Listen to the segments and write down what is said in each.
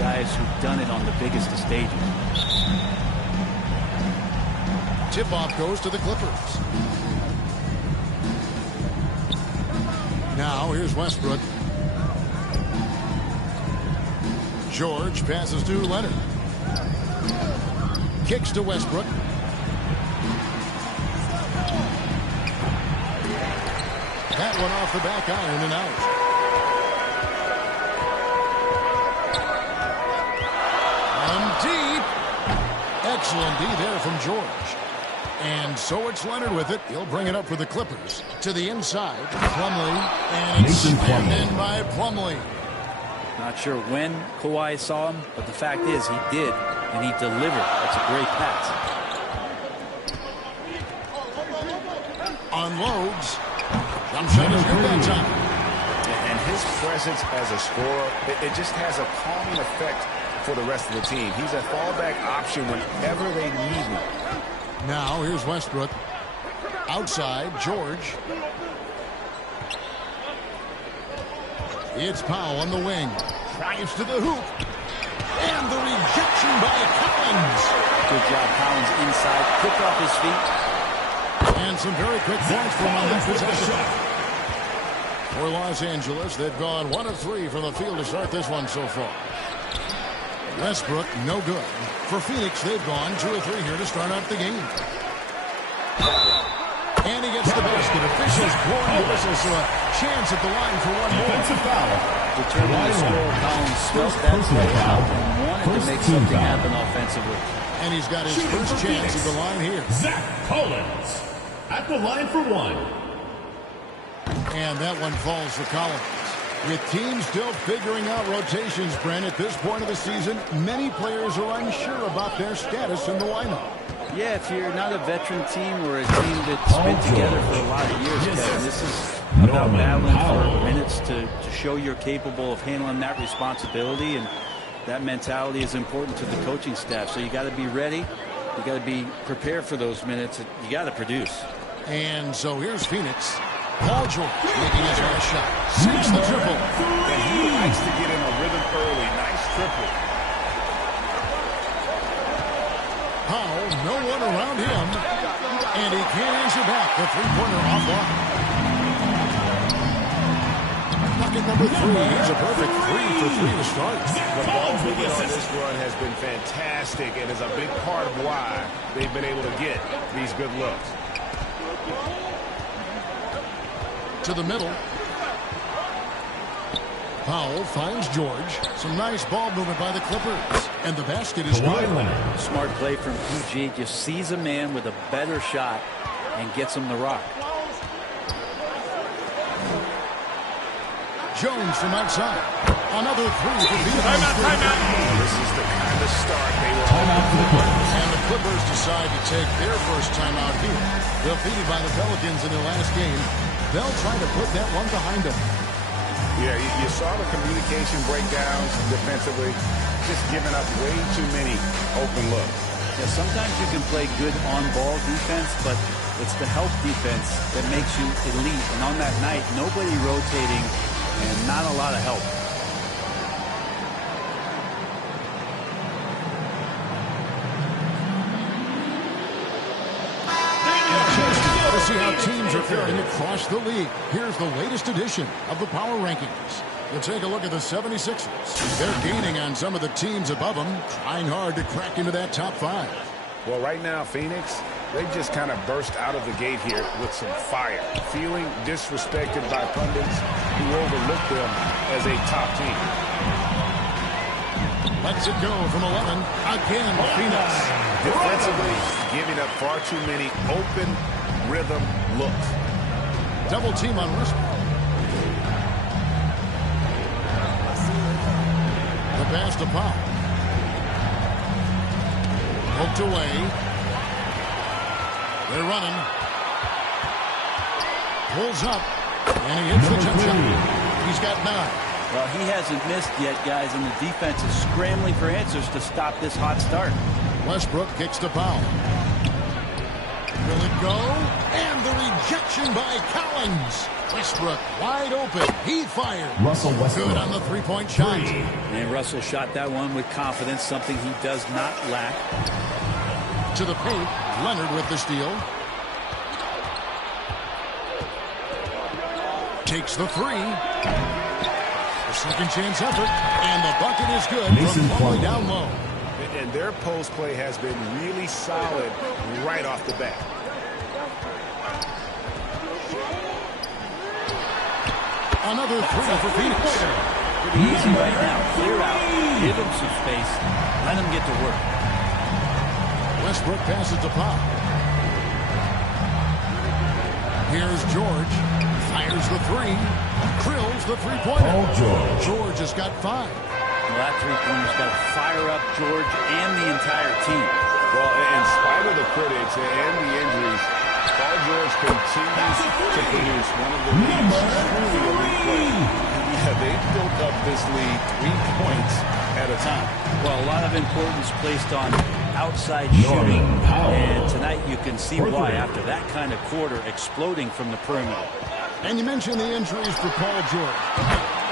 guys who've done it on the biggest of stages. Tip-off goes to the Clippers. Now here's Westbrook. George passes to Leonard. Kicks to Westbrook. That one off the back iron and out. And deep. Excellent D there from George. And so it's Leonard with it. He'll bring it up for the Clippers. To the inside. Plumlee. And it's slammed in by Plumlee. Not sure when Kawhi saw him, but the fact is he did, and he delivered. That's a great pass. Unloads. Jump shot is good that time. And his presence as a scorer, it just has a calming effect for the rest of the team. He's a fallback option whenever they need him. Now here's Westbrook. Outside, George. It's Powell on the wing. Drives to the hoop. And the rejection by Collins. Good job, Collins inside. Quick off his feet. And some very quick points from on that possession. For Los Angeles, they've gone 1 of 3 from the field to start this one so far. Westbrook, no good. For Phoenix, they've gone 2 of 3 here to start out the game. And he gets the basket. Officials blowing the whistle, so a chance at the line for one more. Defensive foul. Determined to score. Collins smelt that play out and wanted to make something happen offensively. And he's got his first chance at the line here. Zach Collins at the line for 1. And that one falls for Collins. With teams still figuring out rotations, Brent, at this point of the season, many players are unsure about their status in the lineup. Yeah, if you're not a veteran team or a team that's been together for a lot of years, Kevin, this is about battling for minutes to show you're capable of handling that responsibility, and that mentality is important to the coaching staff. So you got to be ready. You got to be prepared for those minutes. You got to produce. And so here's Phoenix. Paul George making his last shot. Sinks the triple. And he likes to get in a rhythm early. Nice triple. Powell, no one around him. And he can't answer back. The three-pointer offline. Bucket number 3. He's a perfect 3 for 3 to start. The ball movement on this run has been fantastic and is a big part of why they've been able to get these good looks. To the middle. Powell finds George. Some nice ball movement by the Clippers. And the basket is good. Smart play from PG. Just sees a man with a better shot and gets him the rock. Jones from outside. Another 3 for Phoenix. Timeout. This is the kind of start they were hoping for. And the Clippers decide to take their first timeout here. Defeated by the Pelicans in their last game. They'll try to put that one behind them. Yeah, you saw the communication breakdowns defensively, just giving up way too many open looks. Yeah, sometimes you can play good on-ball defense, but it's the help defense that makes you elite. And on that night, nobody rotating and not a lot of help. To see how teams are faring across the league. Here's the latest edition of the Power Rankings. We'll take a look at the 76ers. They're gaining on some of the teams above them, trying hard to crack into that top 5. Well, right now, Phoenix, they just kind of burst out of the gate here with some fire, feeling disrespected by pundits who overlook them as a top team. Lets it go from 11. Again, Phoenix. Defensively, giving up far too many open rhythm looks. Double team on Westbrook. The pass to Powell. Poked away. They're running. Pulls up. And he hits the jump shot. He's got 9. Well, he hasn't missed yet, guys, and the defense is scrambling for answers to stop this hot start. Westbrook kicks to Powell. Will it go? And the rejection by Collins. Westbrook wide open. He fired. Russell Westbrook. Good on the three-point shot. And Russell shot that one with confidence, something he does not lack. To the paint. Leonard with the steal. Takes the three. A second chance effort. And the bucket is good from Plumlee down low. And their post play has been really solid right off the bat. Another three for Phoenix. Pretty easy right now. Clear out. Give him some space. Let him get to work. Westbrook passes to Pop. Here's George. Fires the three. Drills the three-pointer. George has got 5. Well, that three-pointer's got to fire up George and the entire team. Well, in spite of the critics and the injuries, Paul George continues to produce one of the league's truly elite players. Yeah, they've built up this league 3 points at a time. Well, a lot of importance placed on outside shooting, and tonight you can see why after that kind of quarter exploding from the perimeter. And you mentioned the injuries for Paul George.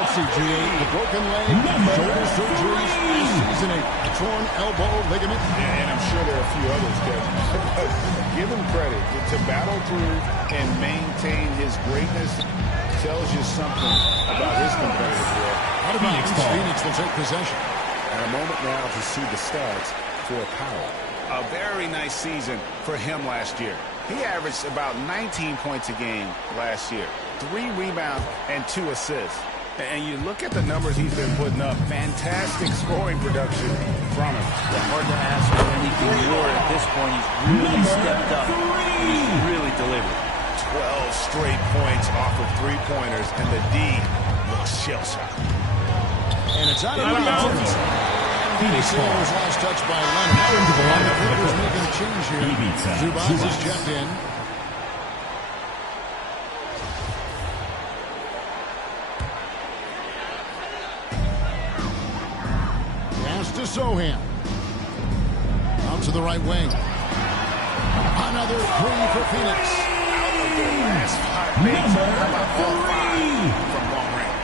Let's see, G.A. The broken leg, shoulder surgeries, season 8, torn elbow ligament. And I'm sure there are a few others, Kevin. But give him credit. To battle through and maintain his greatness tells you something about his competitive work. Out of bounds, Phoenix will take possession. And a moment now to see the stats for Powell. A very nice season for him last year. He averaged about 19 points a game last year, 3 rebounds and 2 assists. And you look at the numbers he's been putting up, fantastic scoring production from him. Yeah, hard to ask for anything more at this point. He's really stepped up. He's really delivered. 12 straight points off of 3-pointers, and the D looks shell-shocked. And it's out of bounds. Phoenix was last touched by Leonard. The Clippers making a change here. Zubac is checked in. Pass to Sohan. Out to the right wing. Another three for Phoenix. Out of the last 5 minutes, how about all 5 from long range?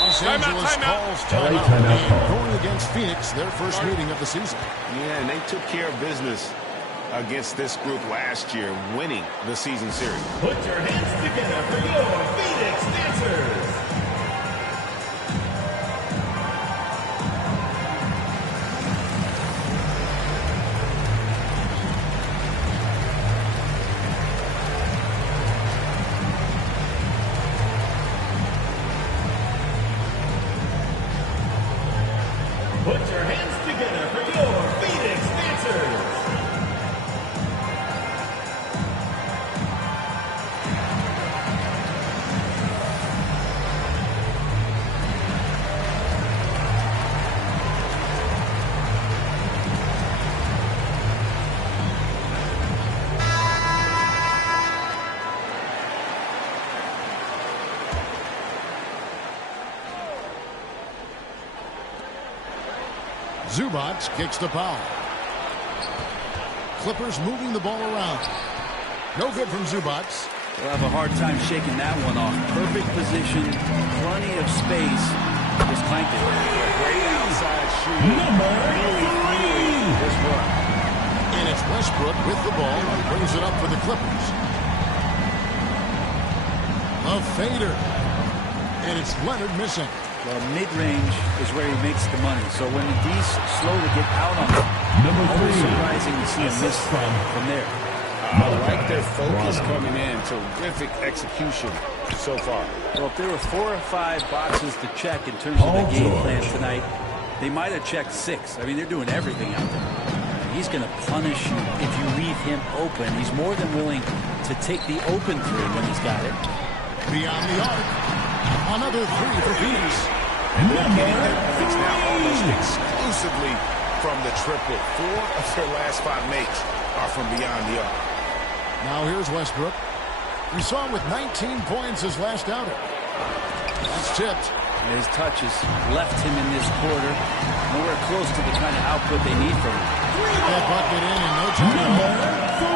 Los Angeles calls timeout and going against Phoenix, their first meeting of the season. Yeah, and they took care of business against this group last year, winning the season series. Put your hands together for your Phoenix Dancers. Put your hands together for your Phoenix Dancers. Zubac kicks to Powell. Clippers moving the ball around. No good from Zubac. We'll have a hard time shaking that one off. Perfect position, plenty of space. Just clanked it. Great outside shooting. Really this run. And it's Westbrook with the ball and brings it up for the Clippers. A fader. And it's Leonard missing. Well, mid-range is where he makes the money. So when the D's slow to get out on him, always surprising to see him miss from there. I like their focus coming in. Terrific execution so far. Well, if there were 4 or 5 boxes to check in terms of the game plan tonight, they might have checked 6. I mean, they're doing everything out there. He's going to punish you if you leave him open. He's more than willing to take the open three when he's got it. Beyond the arc. Another three for Phoenix. And they're getting their points now almost exclusively from the triple. 4 of their last 5 makes are from beyond the arc. Now here's Westbrook. We saw him with 19 points his last outing. That's tipped. His touches left him in this quarter. Nowhere close to the kind of output they need from him. That bucket in no time at all.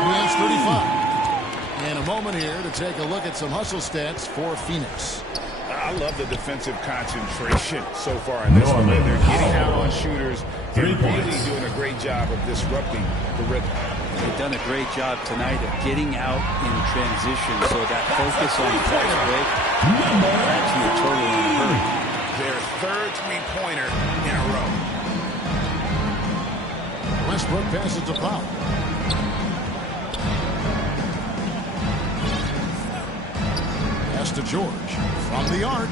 He has 35. And a moment here to take a look at some hustle stats for Phoenix. I love the defensive concentration so far in this one. They're getting out on shooters. They're really doing a great job of disrupting the rhythm. They've done a great job tonight of getting out in transition, so that focus on fast break actually a total in a hurry. Their third three-pointer in a row. Westbrook passes to Powell. Pass to George from the arc.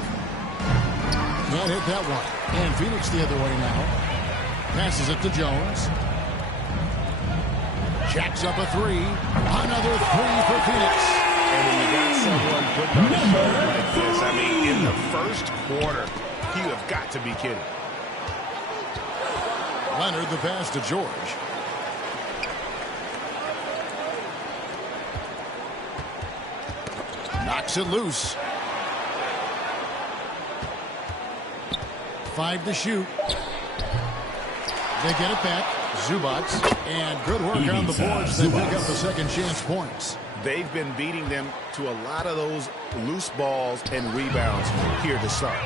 Can't hit that one. And Phoenix the other way now. Passes it to Jones. Jacks up a three. Another three for Phoenix. And when you got someone putting on a show like this, I mean, in the first quarter, you have got to be kidding. Leonard the pass to George. Knocks it loose. 5 to shoot. They get it back. Zubac. And good work on the boards. They pick up the second chance points. They've been beating them to a lot of those loose balls and rebounds here to start.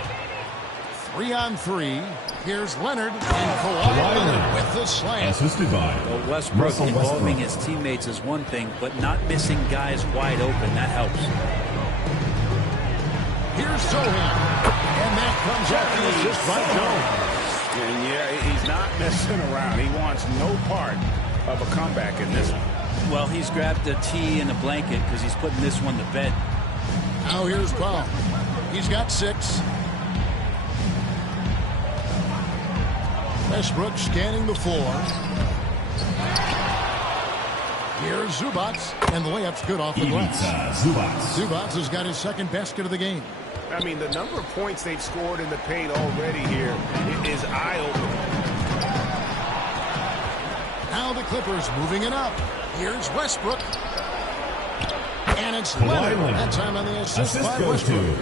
3-on-3. Here's Leonard. And Kawhi Leonard with the slam. Assisted by Westbrook involving his teammates is one thing, but not missing guys wide open, that helps. Here's Zohan. And that comes off the assist by Jones. And yeah, he's not messing around. He wants no part of a comeback in this one. Well, he's grabbed a tee and a blanket because he's putting this one to bed. Now here's Powell. He's got 6. Westbrook scanning the floor. Here's Zubac, and the layup's good off the glass. Zubac has got his second basket of the game. I mean, the number of points they've scored in the paint already here is eye-opening. Now the Clippers moving it up. Here's Westbrook. And it's Leonard. That time on the assist by Westbrook.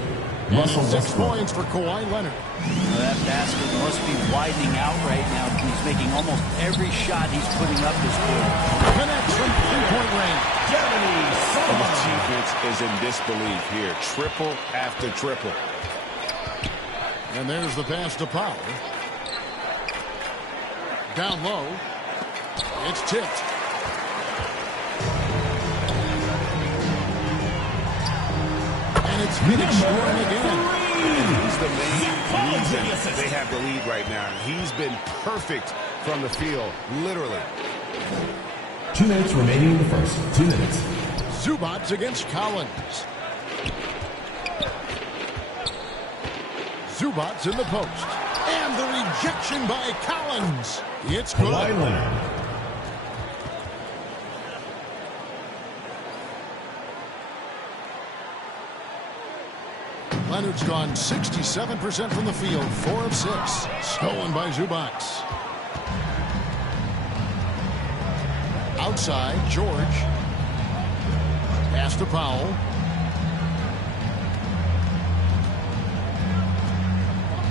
And 6 points for Kawhi Leonard. Well, that basket must be widening out right now. He's making almost every shot he's putting up this quarter. Connects from 3-point range. The defense is in disbelief here. Triple after triple. And there's the pass to Powell. Down low. It's tipped. And it's Phoenix scoring again. And he's the main reason they have the lead right now. He's been perfect from the field, literally. 2 minutes remaining in the first. 2 minutes. Zubac against Collins. Zubac in the post. And the rejection by Collins. It's good. Kawhi Leonard. Leonard's gone 67% from the field, 4 of 6. Stolen by Zubac. Outside, George. Pass to Powell.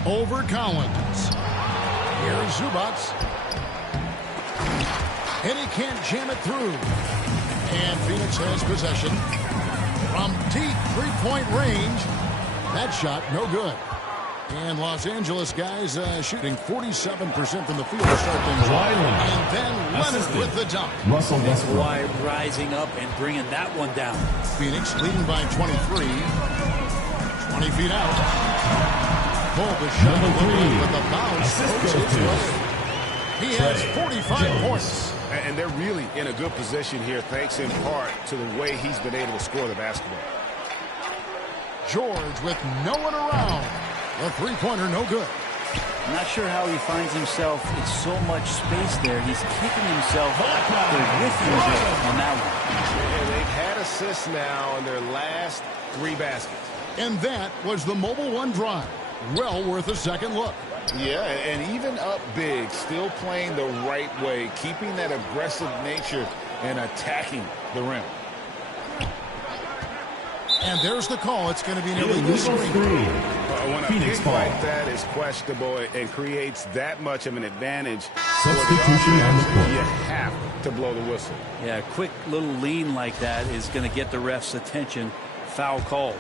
Over Collins. Here's Zubac. And he can't jam it through. And Phoenix has possession. From deep 3-point range. That shot, no good. And Los Angeles guys shooting 47% from the field to start things off. And then Leonard with the dunk. Russell Westbrook. Kawhi rising up and bringing that one down. Phoenix leading by 23. 20 feet out. Pulled the shot away with the bounce. Goes his way. He has 45 points. And they're really in a good position here, thanks in part to the way he's been able to score the basketball. George with no one around. The 3-pointer no good. I'm not sure how he finds himself in so much space there. He's kicking himself the whiffing on that one. And they've had assists now in their last 3 baskets. And that was the Mobile One drive. Well worth a second look. Yeah, and even up big, still playing the right way, keeping that aggressive nature and attacking the rim. And there's the call. It's going to be an illegal screen. When a pick like that is questionable and creates that much of an advantage for the Substitution on the offense, court. you have to blow the whistle. Yeah, a quick little lean like that is going to get the ref's attention. Foul call.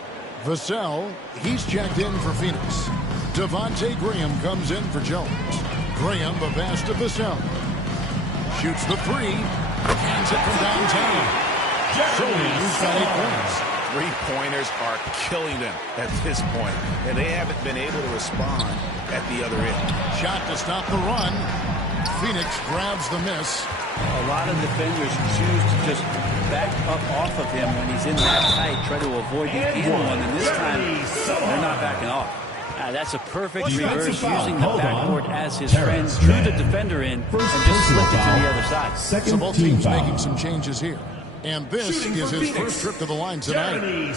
Vassell, he's checked in for Phoenix. Devontae Graham comes in for Jones. Graham, the pass to Vassell. Shoots the three. Hands it from downtown. So he's got 8 points. Three-pointers are killing them at this point, and they haven't been able to respond at the other end. Shot to stop the run. Phoenix grabs the miss. A lot of defenders choose to just back up off of him when he's in that tight, try to avoid the and one, and this time they're not backing off. That's a perfect reverse, using the backboard as his friend, drew the defender in, and just slipped it to the other side. So both teams making some changes here. And this is his first trip to the line tonight. And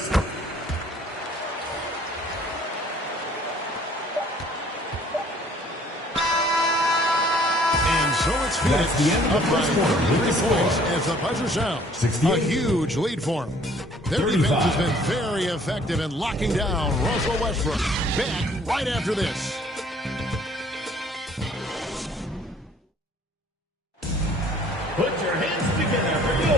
so it's Phoenix the end of the up by first quarter. 3 points as the buzzer sounds. 68. A huge lead for him. Their 35. defense has been very effective in locking down Russell Westbrook. Back right after this. Put your hands together for your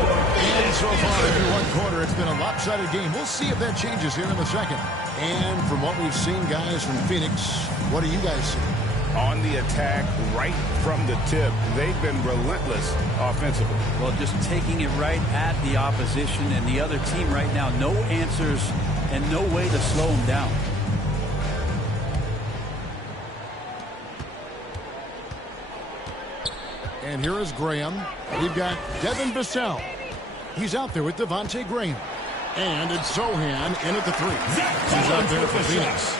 And so far through one quarter, it's been a lopsided game. We'll see if that changes here in the second. And from what we've seen, guys, from Phoenix, what do you guys see? On the attack, right from the tip, they've been relentless offensively. Well, just taking it right at the opposition and the other team right now. No answers and no way to slow them down. And here is Graham. We've got Devin Vassell. He's out there with Devontae Graham. And it's Sohan in at the 3. He's out there for Phoenix.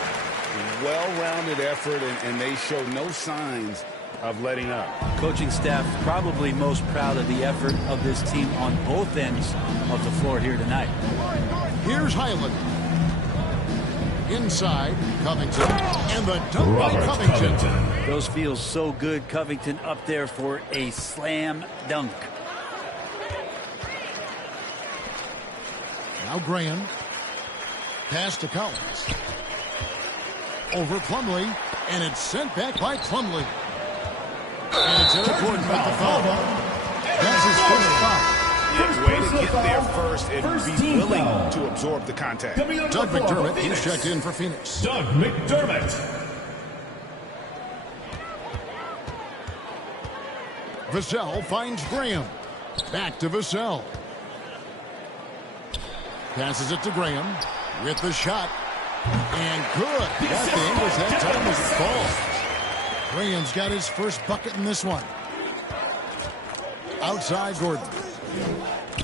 Well-rounded effort, and they show no signs of letting up. Coaching staff probably most proud of the effort of this team on both ends of the floor here tonight. Here's Highland. Inside, Covington. And the dunk by Covington. Those feel so good. Covington up there for a slam dunk. Now Graham. Pass to Collins. Over Plumlee. And it's sent back by Plumlee. And it's Eric Gordon with the foul. That's his first foul. Yeah, way to get there first and be willing to absorb the contact. Doug McDermott, he's checked in for Phoenix. Doug McDermott. Vassell finds Graham. Back to Vassell. Passes it to Graham with the shot. And good. Got the English that time as it falls. Graham's got his first bucket in this one. Outside Gordon.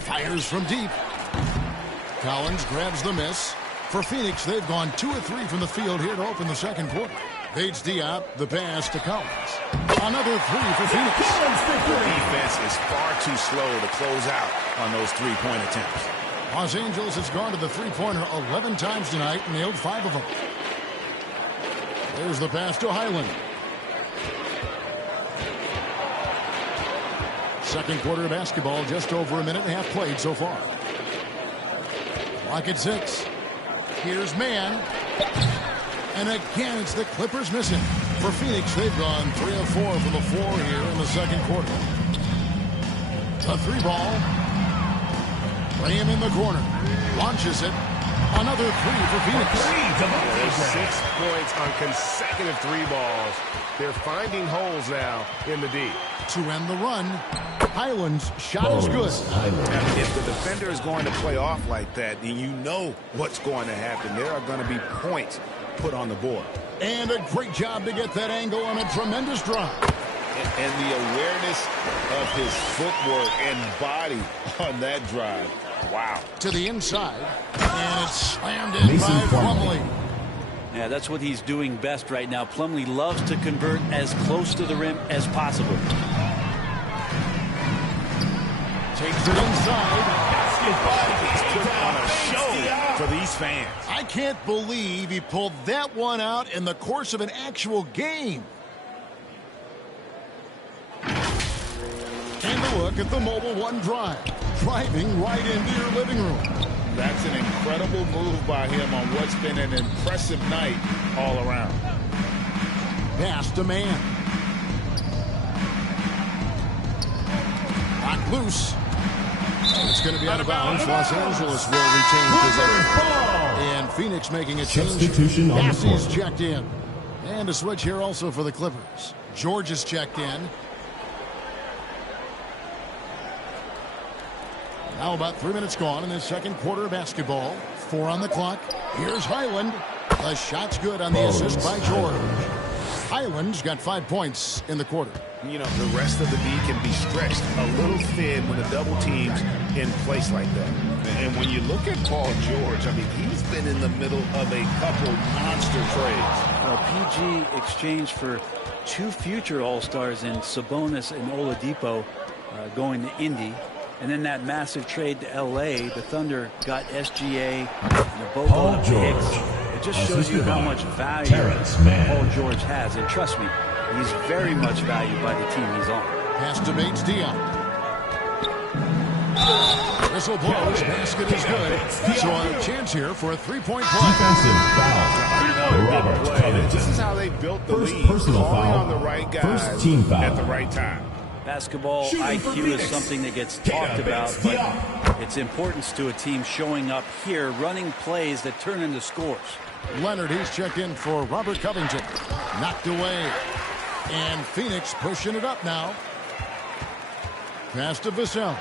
Fires from deep. Collins grabs the miss. For Phoenix, they've gone 2 of 3 from the field here to open the second quarter. Bates Diop, the pass to Collins. Another 3 for Phoenix. The defense is far too slow to close out on those three-point attempts. Los Angeles has gone to the three-pointer 11 times tonight and nailed 5 of them. There's the pass to Highland. Second quarter of basketball, just over a minute and a half played so far. Clock at 6. Here's Mann. And again, it's the Clippers missing. For Phoenix, they've gone 3 of 4 from the floor here in the second quarter. A 3-ball. Graham in the corner. Launches it. Another 3 for Phoenix. 6 points on consecutive 3 balls. They're finding holes now in the D. To end the run, Highland's shot is good. Now, if the defender is going to play off like that, then you know what's going to happen. There are going to be points put on the board. And a great job to get that angle on a tremendous drive. And the awareness of his footwork and body on that drive. Wow. To the inside. And it's slammed in by Plumlee. Yeah, that's what he's doing best right now. Plumlee loves to convert as close to the rim as possible. Takes it inside. He's put on a show for these fans. I can't believe he pulled that one out in the course of an actual game. And a look at the Mobile One drive. Driving right into your living room. That's an incredible move by him on what's been an impressive night all around. Pass to man. Knocked loose. It's going to be out of bounds. Los Angeles will retain possession. And Phoenix making a change. Substitution on the Bassey's court. checked in. And a switch here also for the Clippers. George is checked in. Now about 3 minutes gone in this second quarter of basketball. 4 on the clock. Here's Highland. The shot's good on the assist by George. Highland's got 5 points in the quarter. You know, the rest of the D can be stretched a little thin when the double team's in place like that. And when you look at Paul George, I mean, he's been in the middle of a couple monster trades. PG exchanged for 2 future All-Stars in Sabonis and Oladipo going to Indy. And then that massive trade to L.A., the Thunder got SGA and a boatload of picks. It just shows you how much value Paul George has. And trust me, he's very much valued by the team he's on. Pass to Bates Diop. Whistle blows. Basket is good. So a chance here for a three-point play. Defensive foul. Robert Covington. This is how they built the First lead. personal Calling foul. on the right guys First team foul. at the right time. Basketball IQ is something that gets talked about, but its importance to a team showing up here, running plays that turn into scores. Leonard, he's checked in for Robert Covington. Knocked away. And Phoenix pushing it up now. Pass to Vassell.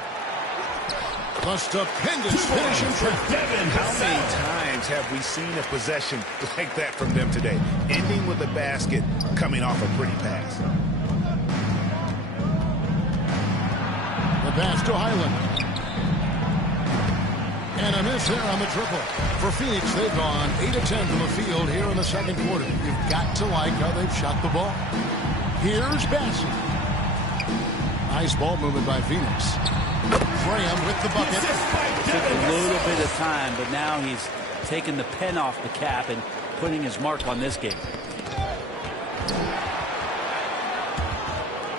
The stupendous finishing trick. How many times have we seen a possession like that from them today? Ending with a basket, coming off a pretty pass. The pass to Highland. And a miss there on the triple. For Phoenix, they've gone 8 of 10 from the field here in the second quarter. You've got to like how they've shot the ball. Here's Bassett. Nice ball movement by Phoenix. Graham with the bucket. Took a little bit of time, but now he's taking the pen off the cap and putting his mark on this game.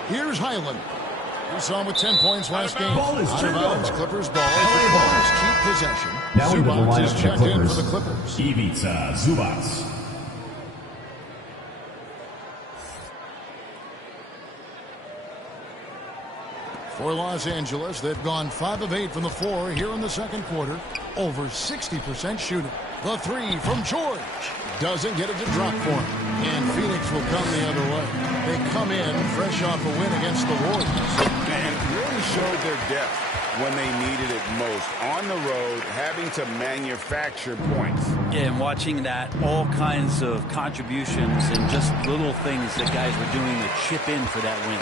Here's Highland. We saw him with 10 points last game. Ball is Out of turned bounds. over. Clippers ball. The Clippers keep possession. Now into the Zubac lineup is for checked in for Clippers. the Clippers. Ivica Zubac. For Los Angeles, they've gone 5 of 8 from the floor here in the second quarter. Over 60% shooting. The three from George. Doesn't get it to drop for him. And Phoenix will come the other way. They come in fresh off a win against the Warriors. And really showed their depth when they needed it most. On the road, having to manufacture points. Yeah, and watching that, all kinds of contributions and just little things that guys were doing to chip in for that win.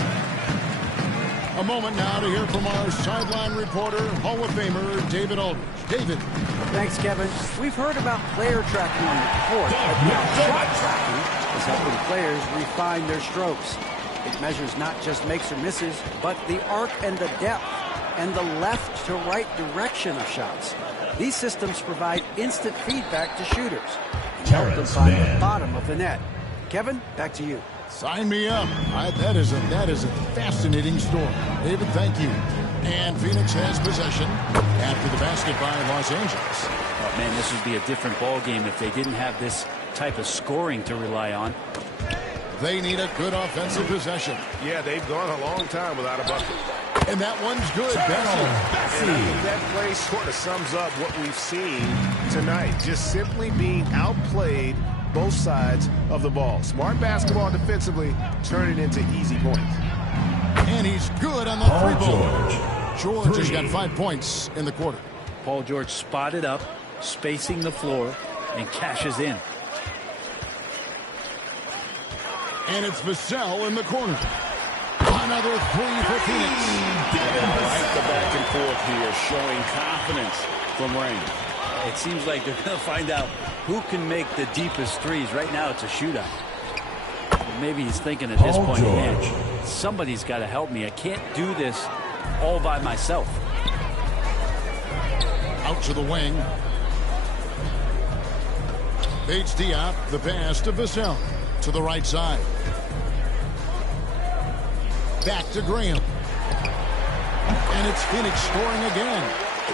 A moment now to hear from our sideline reporter, Hall of Famer David Aldridge. David. Thanks, Kevin. We've heard about player tracking on the court, but now shot tracking is helping players refine their strokes. It measures not just makes or misses, but the arc and the depth and the left to right direction of shots. These systems provide instant feedback to shooters and help them find the bottom of the net. Kevin, back to you. Sign me up. That is a fascinating story. David, thank you. And Phoenix has possession after the basket by Los Angeles. Oh, man, this would be a different ball game if they didn't have this type of scoring to rely on. They need a good offensive possession. Yeah, they've gone a long time without a bucket. And that one's good. Bassett. And I think that play sort of sums up what we've seen tonight. Just simply being outplayed both sides of the ball. Smart basketball defensively, turning into easy points. And he's good on the three ball. George has got 5 points in the quarter. Paul George spotted up, spacing the floor, and cashes in. And it's Vassell in the corner. Another three for Phoenix. I like the back and forth here, showing confidence from Rain. It seems like they're going to find out who can make the deepest threes. Right now it's a shootout. Maybe he's thinking at this point, man, somebody's got to help me. I can't do this all by myself. Out to the wing. Bates Diop, the pass to Vassell. To the right side. Back to Graham. And it's Phoenix scoring again.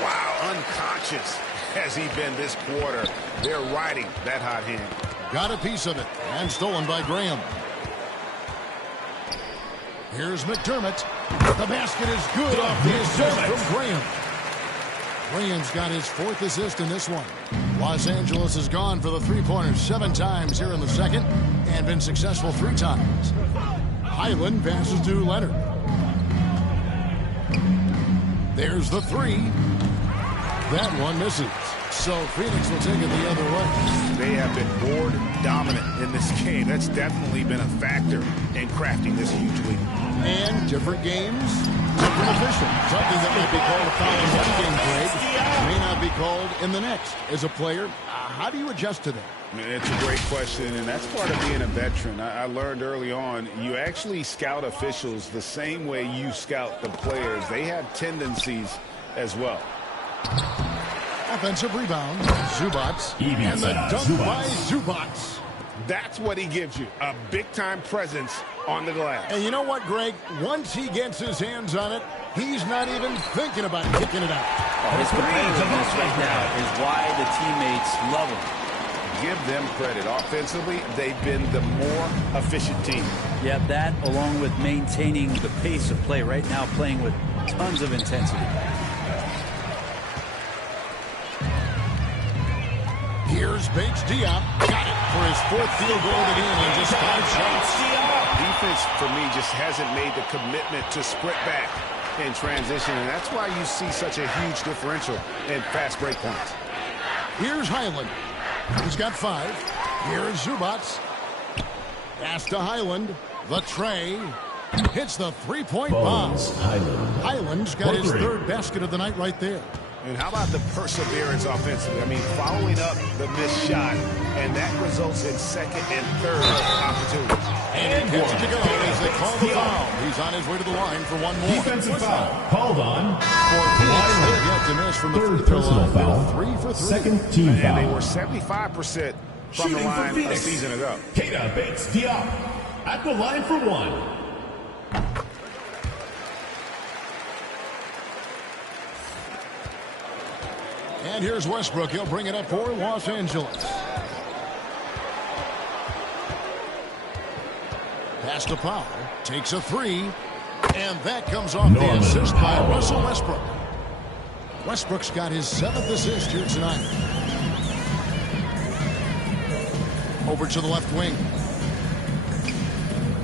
Wow, unconscious. has he been this quarter. They're riding that hot hand. Got a piece of it and stolen by Graham. Here's McDermott. The basket is good off the assist from Graham. Graham's got his 4th assist in this one. Los Angeles has gone for the three-pointers 7 times here in the second and been successful 3 times. Highland passes to Leonard. There's the 3. That one misses. So Phoenix will take it the other way. They have been board dominant in this game. That's definitely been a factor in crafting this huge lead. And different games, different officials. Something that might be called a foul in one game, Greg, may not be called in the next. As a player, how do you adjust to that? It's a great question, and that's part of being a veteran. I learned early on, you actually scout officials the same way you scout the players. They have tendencies as well. Offensive rebound, Zubats, and the dunk by Zubats. That's what he gives you, a big-time presence on the glass. And you know what, Greg? Once he gets his hands on it, he's not even thinking about kicking it out. His competitiveness right now is why the teammates love him. Give them credit. Offensively, they've been the more efficient team. Yeah, that along with maintaining the pace of play right now, playing with tons of intensity. Here's Bates Diop. Got it for his 4th field goal of the game in just 5 shots. Defense, for me, just hasn't made the commitment to sprint back in transition, and that's why you see such a huge differential in fast break points. Here's Highland. He's got 5. Here's Zubats. Pass to Highland. The tray. Hits the three-point bomb. Highland's got his 3rd basket of the night right there. And how about the perseverance offensively? I mean, following up the missed shot, and that results in 2nd and 3rd opportunities. And he gets it to go as they call the foul. He's on his way to the line for one more. Defensive foul called on For Phoenix, they've yet to miss from the free throw line. They're 3 for 3. 2nd team And foul. they were 75% from the line a season ago. Keita Bates Diop at the line for 1. And here's Westbrook. He'll bring it up for Los Angeles. Pass to Powell. Takes a 3. And that comes off the assist by Russell Westbrook. Westbrook's got his 7th assist here tonight. Over to the left wing.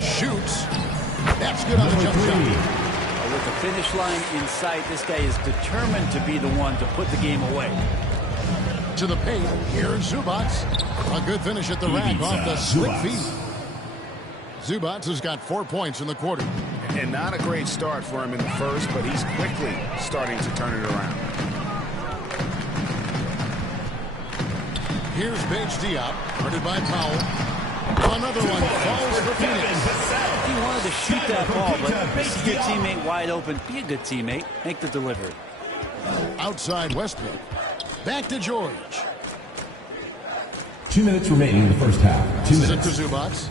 Shoots. That's good on the jump shot. With the finish line in sight, this guy is determined to be the one to put the game away. To the paint. Here's Zubats. A good finish at the rack off the slick feet. Zubats has got 4 points in the quarter. And not a great start for him in the first, but he's quickly starting to turn it around. Here's Bates Diop. Guarded by Powell. Another one falls for Phoenix. He wanted to shoot that ball, but see your teammate wide open. Be a good teammate. Make the delivery. Outside Westbrook. Back to George. 2 minutes remaining in the first half. 2 minutes. To Zubats.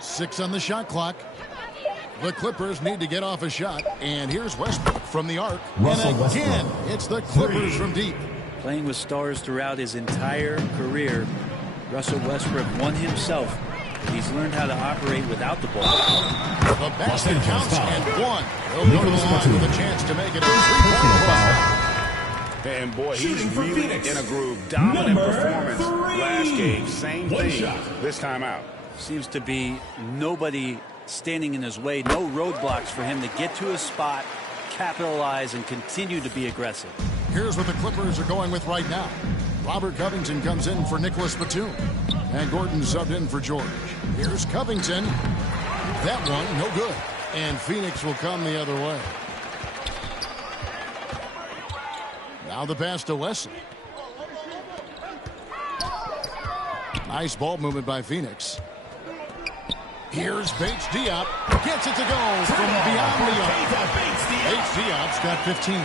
Six on the shot clock. The Clippers need to get off a shot. And here's Westbrook from the arc. Russell and again, Westbrook. it's the Clippers from deep. Playing with stars throughout his entire career, Russell Westbrook won himself. He's learned how to operate without the ball. The basket counts and one. He'll go to the line with a chance to make it a three-point foul. And boy, he's really in a groove. Dominant performance last game. Same thing this time out. Seems to be nobody standing in his way. No roadblocks for him to get to his spot, capitalize, and continue to be aggressive. Here's what the Clippers are going with right now. Robert Covington comes in for Nicholas Batum. And Gordon subbed in for George. Here's Covington. That one, no good. And Phoenix will come the other way. Now the pass to Wesley. Nice ball movement by Phoenix. Here's Bates Diop. Gets it to go from beyond the arc. Bates Diop's got 15.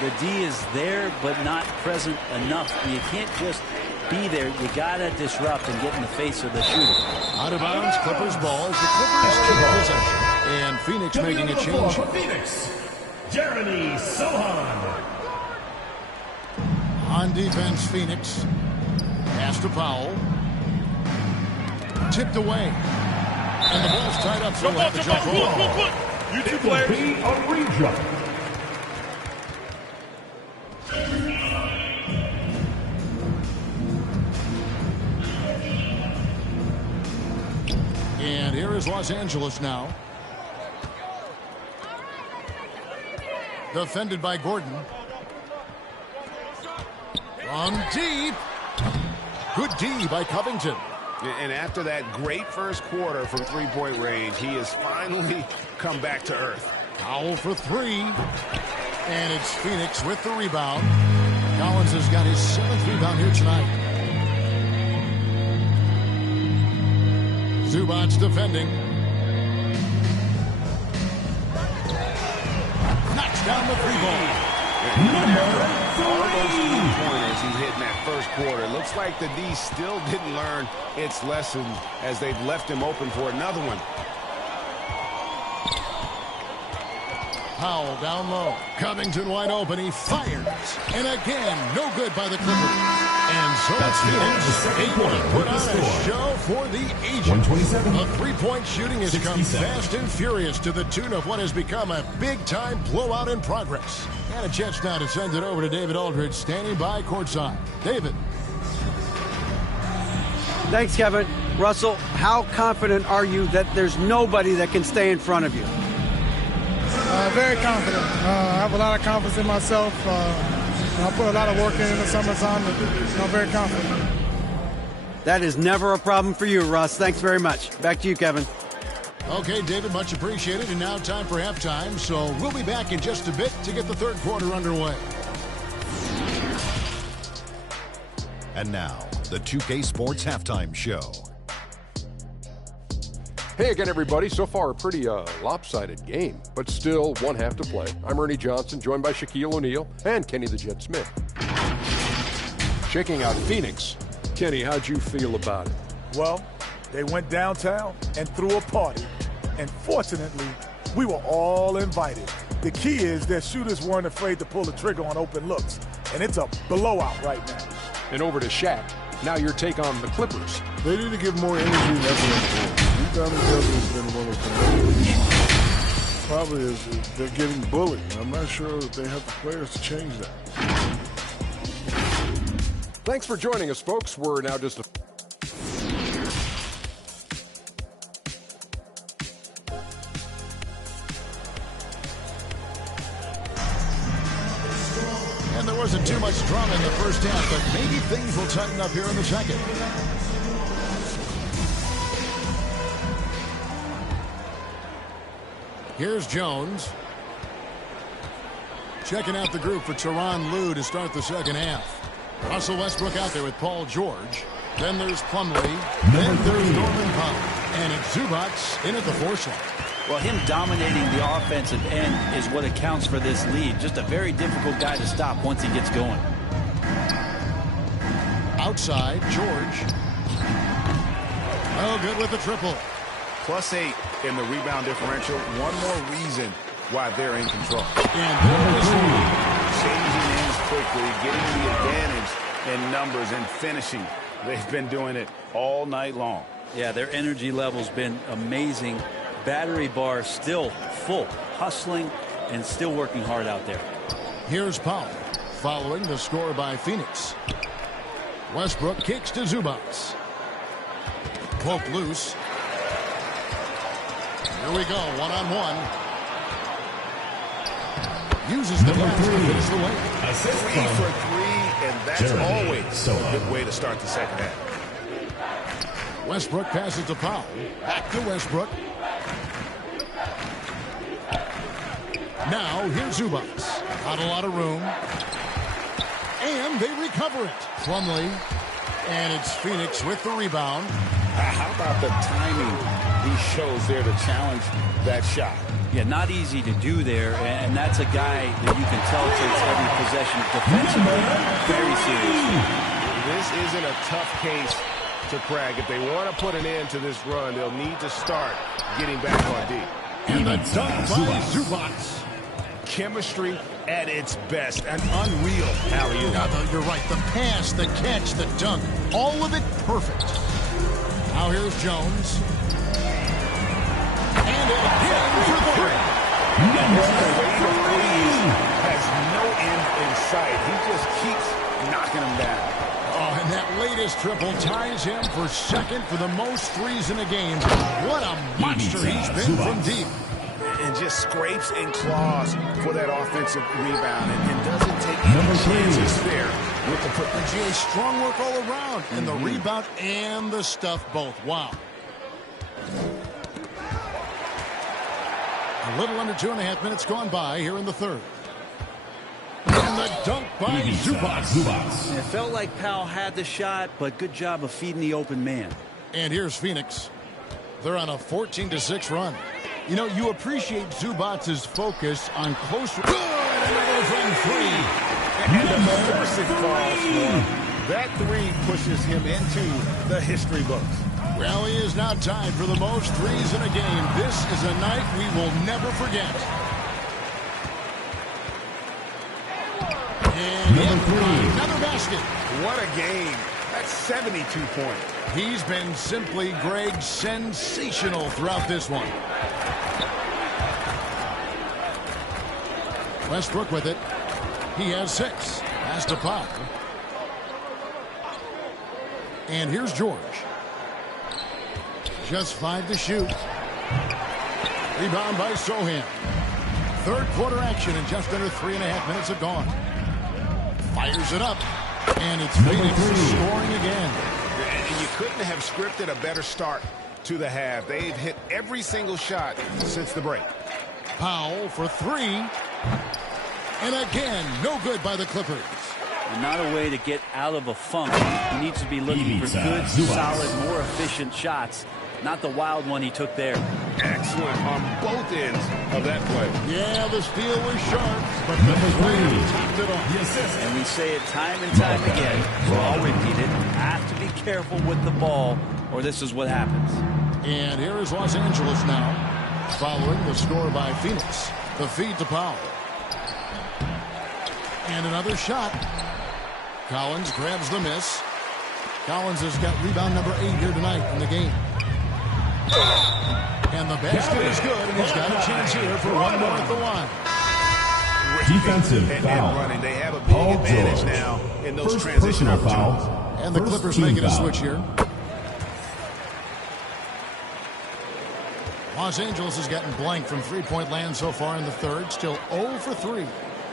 The D is there, but not present enough. You can't just be there. You got to disrupt and get in the face of the shooter. Out of bounds, Clippers ball as the Clippers keep possession. And Phoenix making a change. For Phoenix, Jeremy Sohan. On defense, Phoenix. Pass to Powell. Tipped away. And the ball's tied up, so we'll have to jump ball. You two players. Be a rejump. And here is Los Angeles now. Defended by Gordon. From deep. Good D by Covington. And after that great first quarter from three-point range, he has finally come back to earth. Powell for three. And it's Phoenix with the rebound. Collins has got his 7th rebound here tonight. Zubac's defending. Knocks down the three ball. All those three-pointers he hit in that first quarter. Looks like the D still didn't learn its lesson as they've left him open for another one. Powell down low. Covington wide open. He fires. And again, no good by the Clippers. And so it's Phoenix able to put on a show for the Asians. 127. The three-point shooting has come 67. fast and furious to the tune of what has become a big-time blowout in progress. And a chance now to send it over to David Aldridge, standing by courtside. David. Thanks, Kevin. Russell, how confident are you that there's nobody that can stay in front of you? Very confident. I have a lot of confidence in myself. I put a lot of work in the summertime, and I'm very confident. That is never a problem for you, Russ. Thanks very much. Back to you, Kevin. Okay, David, much appreciated. And now time for halftime. So we'll be back in just a bit to get the third quarter underway. And now, the 2K Sports Halftime Show. Hey again, everybody. So far, a pretty lopsided game, but still one half to play. I'm Ernie Johnson, joined by Shaquille O'Neal and Kenny the Jet Smith. Checking out Phoenix. Kenny, how'd you feel about it? Well, they went downtown and threw a party, and fortunately, we were all invited. The key is their shooters weren't afraid to pull the trigger on open looks, and it's a blowout right now. And over to Shaq. Now your take on the Clippers. They need to give more energy and effort. Has been one of the probably is they're getting bullied. I'm not sure that they have the players to change that. Thanks for joining us, folks. We're now just a... And there wasn't too much drama in the first half, but maybe things will tighten up here in the second. Here's Jones. Checking out the group for Tyronn Lue to start the second half. Russell Westbrook out there with Paul George. Then there's Plumlee. Then there's Norman Powell. And it's Zubac in at the 4 slot. Well, him dominating the offensive end is what accounts for this lead. Just a very difficult guy to stop once he gets going. Outside, George. Oh, good with the triple. +8 in the rebound differential. One more reason why they're in control. And changing ends quickly, getting the advantage in numbers and finishing. They've been doing it all night long. Yeah, their energy level's been amazing. Battery bar still full, hustling and still working hard out there. Here's Powell following the score by Phoenix. Westbrook kicks to Zubac. Poke loose. Here we go, one-on-one. Uses the pass to finish the way. 3 for 3, and that's always a good way to start the second half. Westbrook passes to Powell. Back to Westbrook. Now, here's Zubac. Not a lot of room. And they recover it. Plumlee. And it's Phoenix with the rebound. How about the timing he shows there to challenge that shot? Yeah, not easy to do there, and that's a guy that you can tell takes every possession defensively very seriously. This isn't a tough case to crack. If they want to put an end to this run, they'll need to start getting back on D. And the dunk by Zubac. Chemistry at its best. An unreal alley-oop. You're right. The pass, the catch, the dunk. All of it perfect. Now here's Jones. And again for three. Has no end in sight. He just keeps knocking them down. Oh, and that latest triple ties him for second for the most threes in a game. What a monster he's been from deep. And just scrapes and claws for that offensive rebound and doesn't take any chances there with the put. GA, strong work all around. And the rebound and the stuff both. Wow. A little under 2.5 minutes gone by here in the third. And the dunk by Zubac. It felt like Powell had the shot, but good job of feeding the open man. And here's Phoenix. They're on a 14-6 run. You know, you appreciate Zubac's focus on close. Good! Another from three. And the force it falls for. That three pushes him into the history books. Well, he is now tied for the most threes in a game. This is a night we will never forget. And another basket. What a game. That's 72 points. He's been simply, Greg, sensational throughout this one. Westbrook with it. He has 6. Pass to Powell. And here's George. Just 5 to shoot. Rebound by Sohan. Third quarter action and just under 3.5 minutes have gone. Fires it up. And it's Phoenix scoring again. And you couldn't have scripted a better start to the half. They've hit every single shot since the break. Powell for 3. And again, no good by the Clippers. And not a way to get out of a funk. He needs to be looking for good, solid, more efficient shots. Not the wild one he took there. Excellent on both ends of that play. Yeah, the steal was sharp, but the play topped it off. And we say it time and time again, so I'll repeat it. Have to be careful with the ball, or this is what happens. And here is Los Angeles now, following the score by Phoenix. The feed to Powell. And another shot. Collins grabs the miss. Collins has got rebound number 8 here tonight in the game. And the basket is good, and he's got a chance here for one more at the line. Defensive foul. They have a big advantage now in those transition opportunities. And the Clippers making a switch here. Los Angeles has gotten blank from three-point land so far in the third. Still 0 for 3.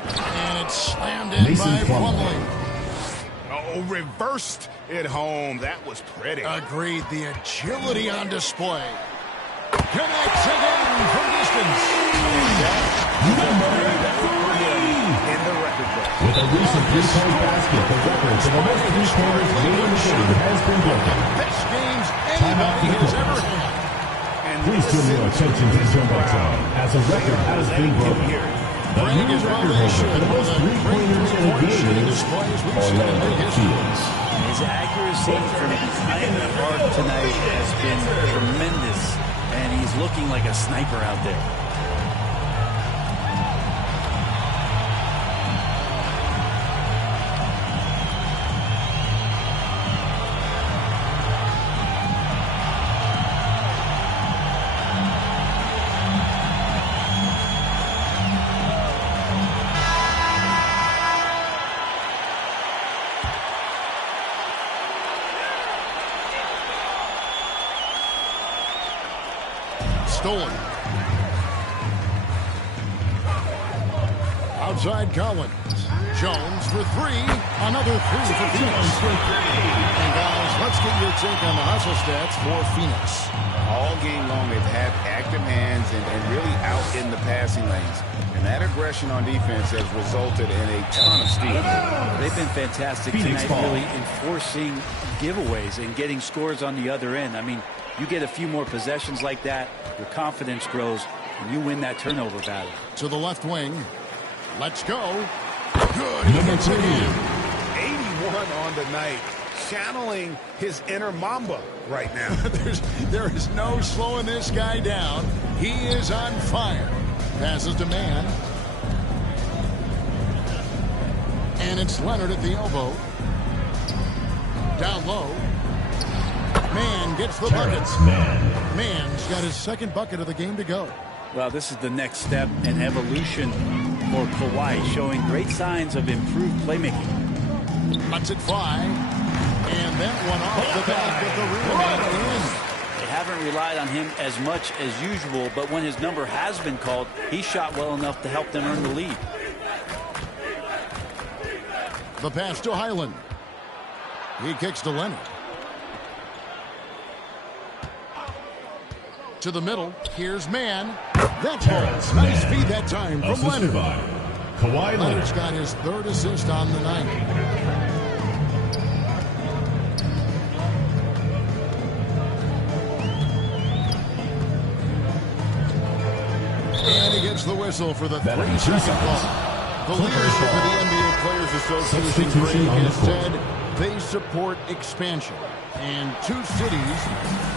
And it's slammed in by Plumlee. Oh, reversed it home. That was pretty. Agreed. The agility on display. Connects again from distance. In the record book. With a recent three-point basket, the record for the most three-pointers made in the game has been broken. Best games anybody has ever had. Please turn your attention to Jumbotron as a record has been broken. The new record holder for the most three-pointers in a game is Orlando Fields. His accuracy from behind the arc tonight has been tremendous, and he's looking like a sniper out there. Stolen. Outside Collins. Jones for 3. Another 3 for Phoenix. And guys, let's get your take on the hustle stats for Phoenix. All game long, they've had active hands and really out in the passing lanes. And that aggression on defense has resulted in a ton of steals. They've been fantastic tonight, really enforcing giveaways and getting scores on the other end. I mean, you get a few more possessions like that, your confidence grows, and you win that turnover battle. To the left wing. Let's go. Good. He gets it in. 81 on the night. channeling his inner Mamba right now. There is no slowing this guy down. He is on fire. Passes to Man. And it's Leonard at the elbow. Down low. Man gets the bucket. Man's got his second bucket of the game to go. Well, this is the next step in evolution for Kawhi, showing great signs of improved playmaking. Lets it fly. And that one off the back of the rebound. They haven't relied on him as much as usual, but when his number has been called, he shot well enough to help them earn the lead. The pass to Highland. He kicks to Leonard. To the middle. Here's Man. That's ball. Nice feed that time from Leonard. Kawhi Leonard's got his third assist on the night. And he gets the whistle for the 3-second call. The leadership of the NBA Players Association has said they support expansion. And two cities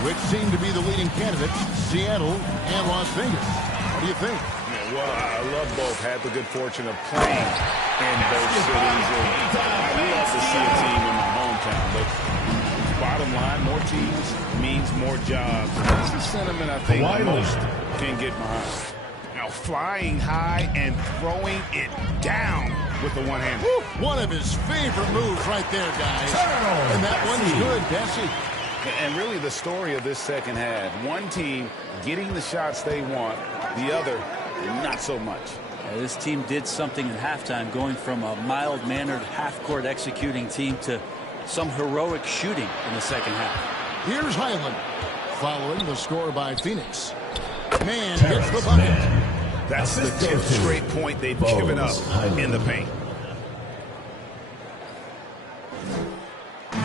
which seem to be the leading candidates, Seattle and Las Vegas. What do you think? Yeah, well, I love both. Had the good fortune of playing in both cities. I'd love to see a team in my hometown, but bottom line, more teams means more jobs. That's the sentiment I think most can get behind. Now flying high and throwing it down with the one hand. One of his favorite moves right there, guys. And that one's good, Bessie. And really the story of this second half. One team getting the shots they want, the other not so much. This team did something in halftime, going from a mild-mannered half-court executing team to some heroic shooting in the second half. Here's Highland, following the score by Phoenix. Man gets the bucket. That's the 10th straight point they've given up in the paint.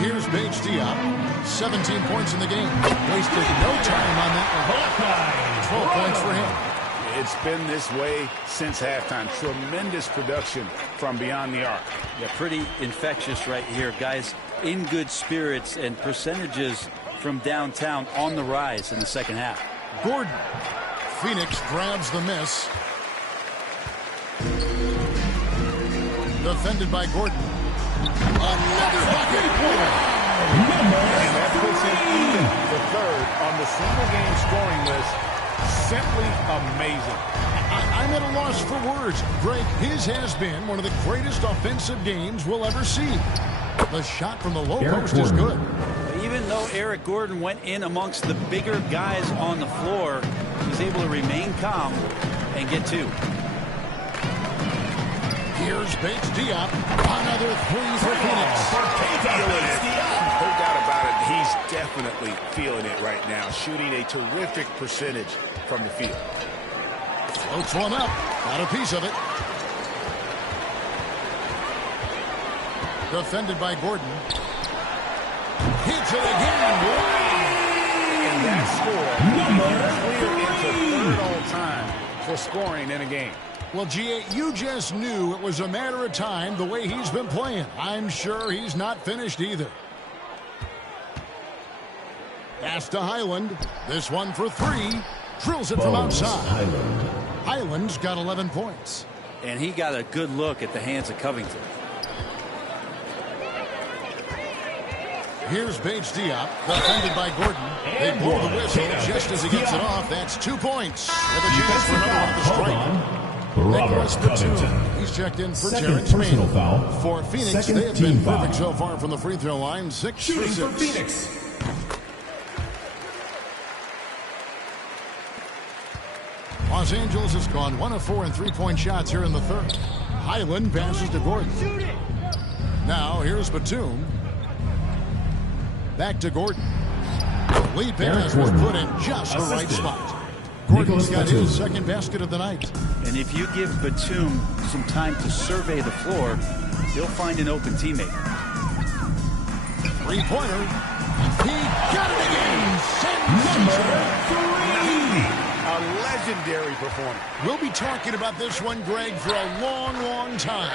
Here's Paige Diop. 17 points in the game. Wasted no time on that one. 12 points for him. It's been this way since halftime. Tremendous production from beyond the arc. Yeah, pretty infectious right here. Guys in good spirits, and percentages from downtown on the rise in the second half. Gordon. Phoenix grabs the miss. Defended by Gordon. Another bucket. And that puts him even the third on the single-game scoring list. Simply amazing. I'm at a loss for words. Greg, his has been one of the greatest offensive games we'll ever see. The shot from the low post is good. Even though Eric Gordon went in amongst the bigger guys on the floor, he's able to remain calm and get two. Here's Paige Diop. Another three for Phoenix. No doubt about it. He's definitely feeling it right now. Shooting a terrific percentage from the field. Floats one up. Got a piece of it. Defended by Gordon. Hits it again. And that score clear into third all time for scoring in a game. Well, G.A., you just knew it was a matter of time the way he's been playing. I'm sure he's not finished either. Pass to Highland. This one for three. Drills it from outside. Highland's got 11 points. And he got a good look at the hands of Covington. Here's Paige Diop, defended by Gordon. They blow the whistle just as he gets it off. That's 2 points. With a chance for another on the strike. Nicholas Batum. He's checked in for Terrence Mann. For Phoenix, they have been perfect so far from the free throw line. 6 for 6. Phoenix. Los Angeles has gone 1 of 4 in three-point shots here in the third. Highland passes to Gordon. Now here's Batum. Back to Gordon. The lead pass was put in just the right spot. Gordon's got his second basket of the night. And if you give Batum some time to survey the floor, he'll find an open teammate. Three-pointer. He got it again. Sensational. A legendary performance. We'll be talking about this one, Greg, for a long, long time.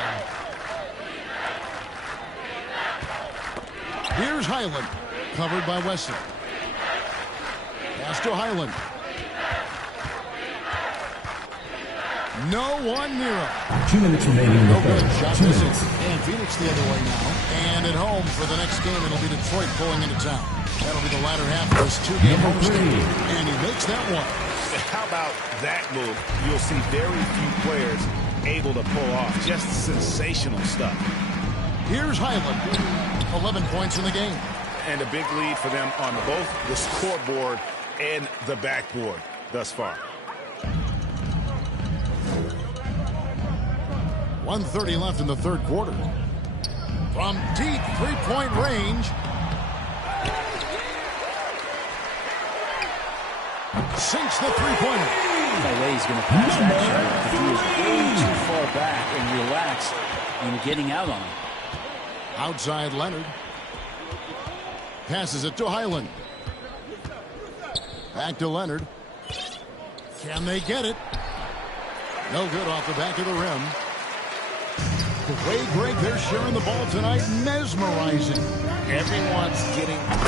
Here's Highland, covered by Wesley. Pass to Highland. No one near him. 2 minutes remaining in the No good. third. Shot 2 misses. minutes. And Phoenix the other way now. And at home for the next game, it'll be Detroit pulling into town. That'll be the latter half of this two-game homestand. And he makes that one. How about that move? You'll see very few players able to pull off. Just sensational stuff. Here's Highland. 11 points in the game. And a big lead for them on both the scoreboard and the backboard thus far. 1:30 left in the third quarter. From deep three-point range. Sinks the three-pointer. The way he's going to pass that shot, he is way too far back and relax in getting out on him. Outside Leonard. Passes it to Highland. Back to Leonard. Can they get it? No good off the back of the rim. The way, Greg, they're sharing the ball tonight, mesmerizing. Everyone's getting again.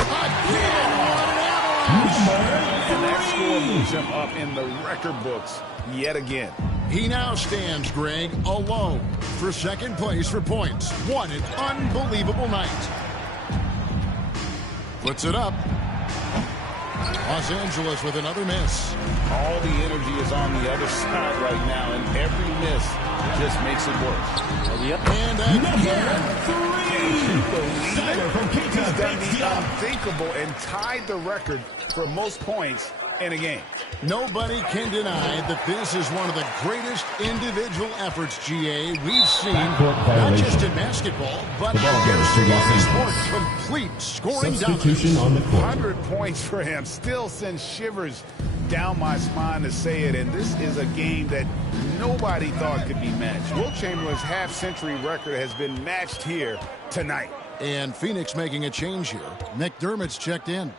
What an avalanche! And that score moves him up in the record books yet again. He now stands, Greg, alone for second place for points. What an unbelievable night. Puts it up. Los Angeles with another miss. All the energy is on the other side right now, and every miss just makes it worse. And again, He's done the unthinkable and tied the record for most points in a game. Nobody can deny that this is one of the greatest individual efforts, GA, we've seen, not just in basketball, but in every sport. Complete scoring Substitution on the court. 100 points for him still sends shivers down my spine to say it, and this is a game that nobody thought could be matched. Wilt Chamberlain's half-century record has been matched here tonight. And Phoenix making a change here. McDermott's checked in.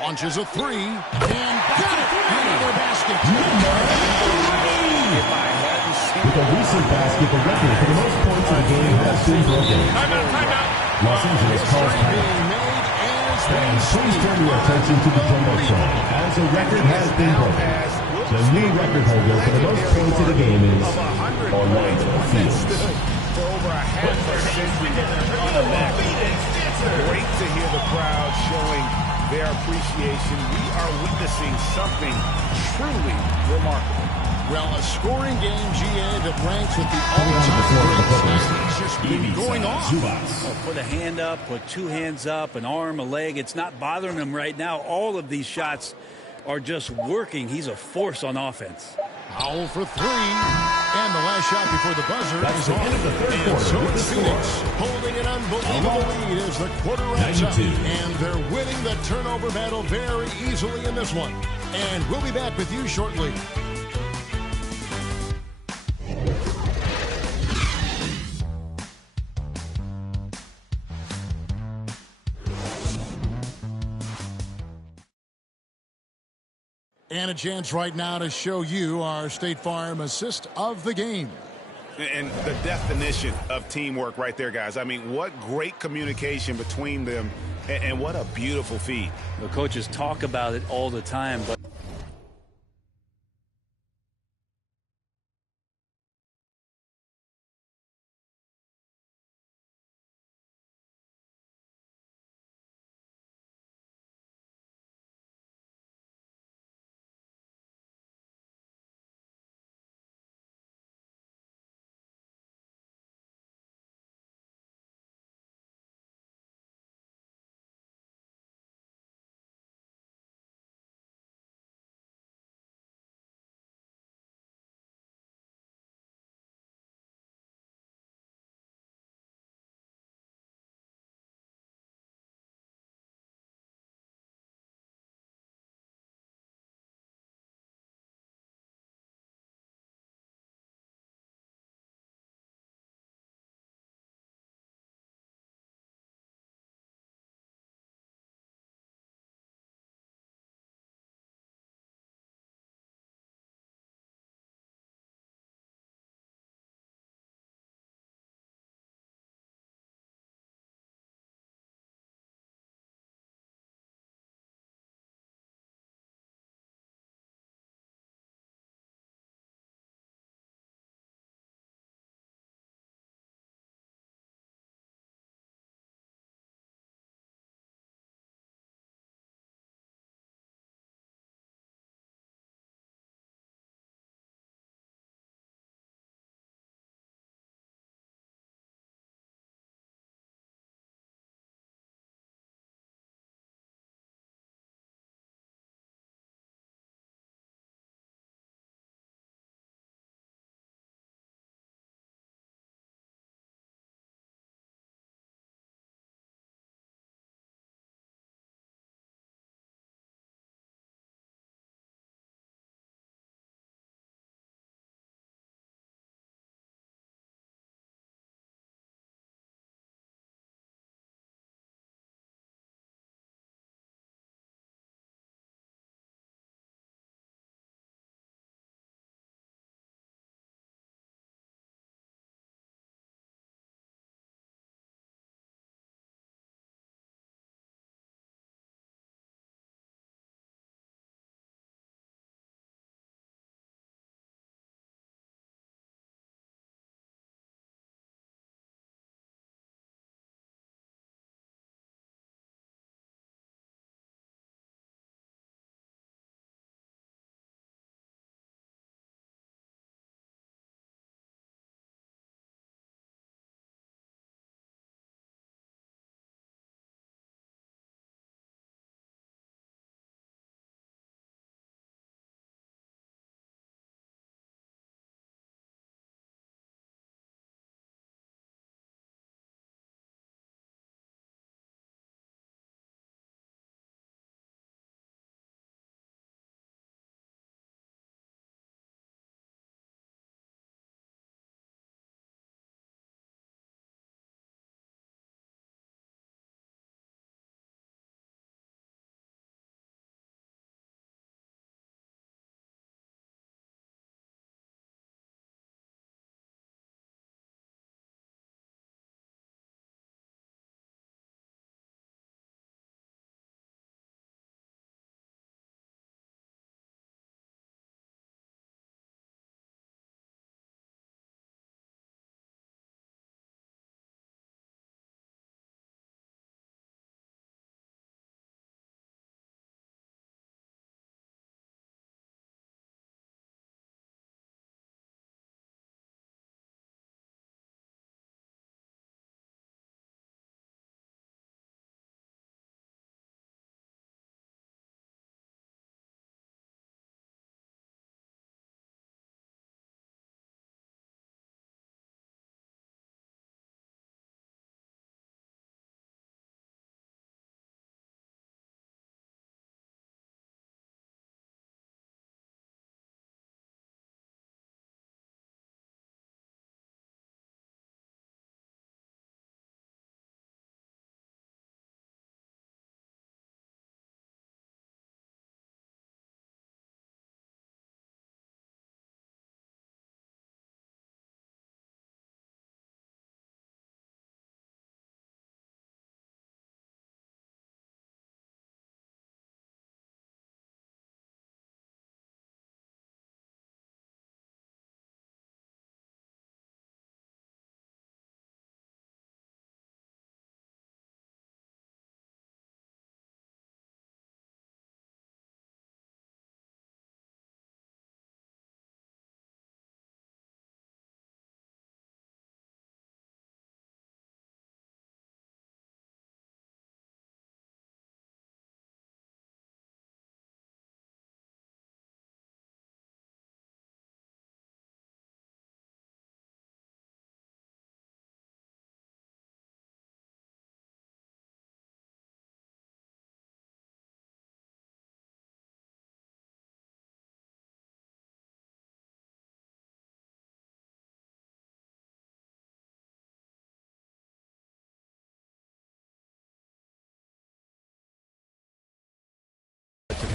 Launches a three. And got it! Another basket. With a recent basket, the record for the most points in the game has been broken. Los Angeles calls time. Fans, please turn your attention to the Jumbotron, as a record has been broken. The new record holder for the most points in the game is Orlando Phoenix. For over a half a century on the back. Great to hear the crowd showing their appreciation. We are witnessing something truly remarkable. Well, a scoring game, GA, that ranks with the all-time greats. It's just been going on. Oh, put a hand up, put two hands up, an arm, a leg. It's not bothering him right now. All of these shots are just working. He's a force on offense. Powell for three. And the last shot before the buzzer That's is the off. end of the third And quarter so with is the Phoenix, score. holding an unbelievable lead as the quarter wraps up. 92. And they're winning the turnover battle very easily in this one. And we'll be back with you shortly. And a chance right now to show you our State Farm assist of the game. And the definition of teamwork right there, guys. I mean, what great communication between them, and what a beautiful feed. The coaches talk about it all the time, but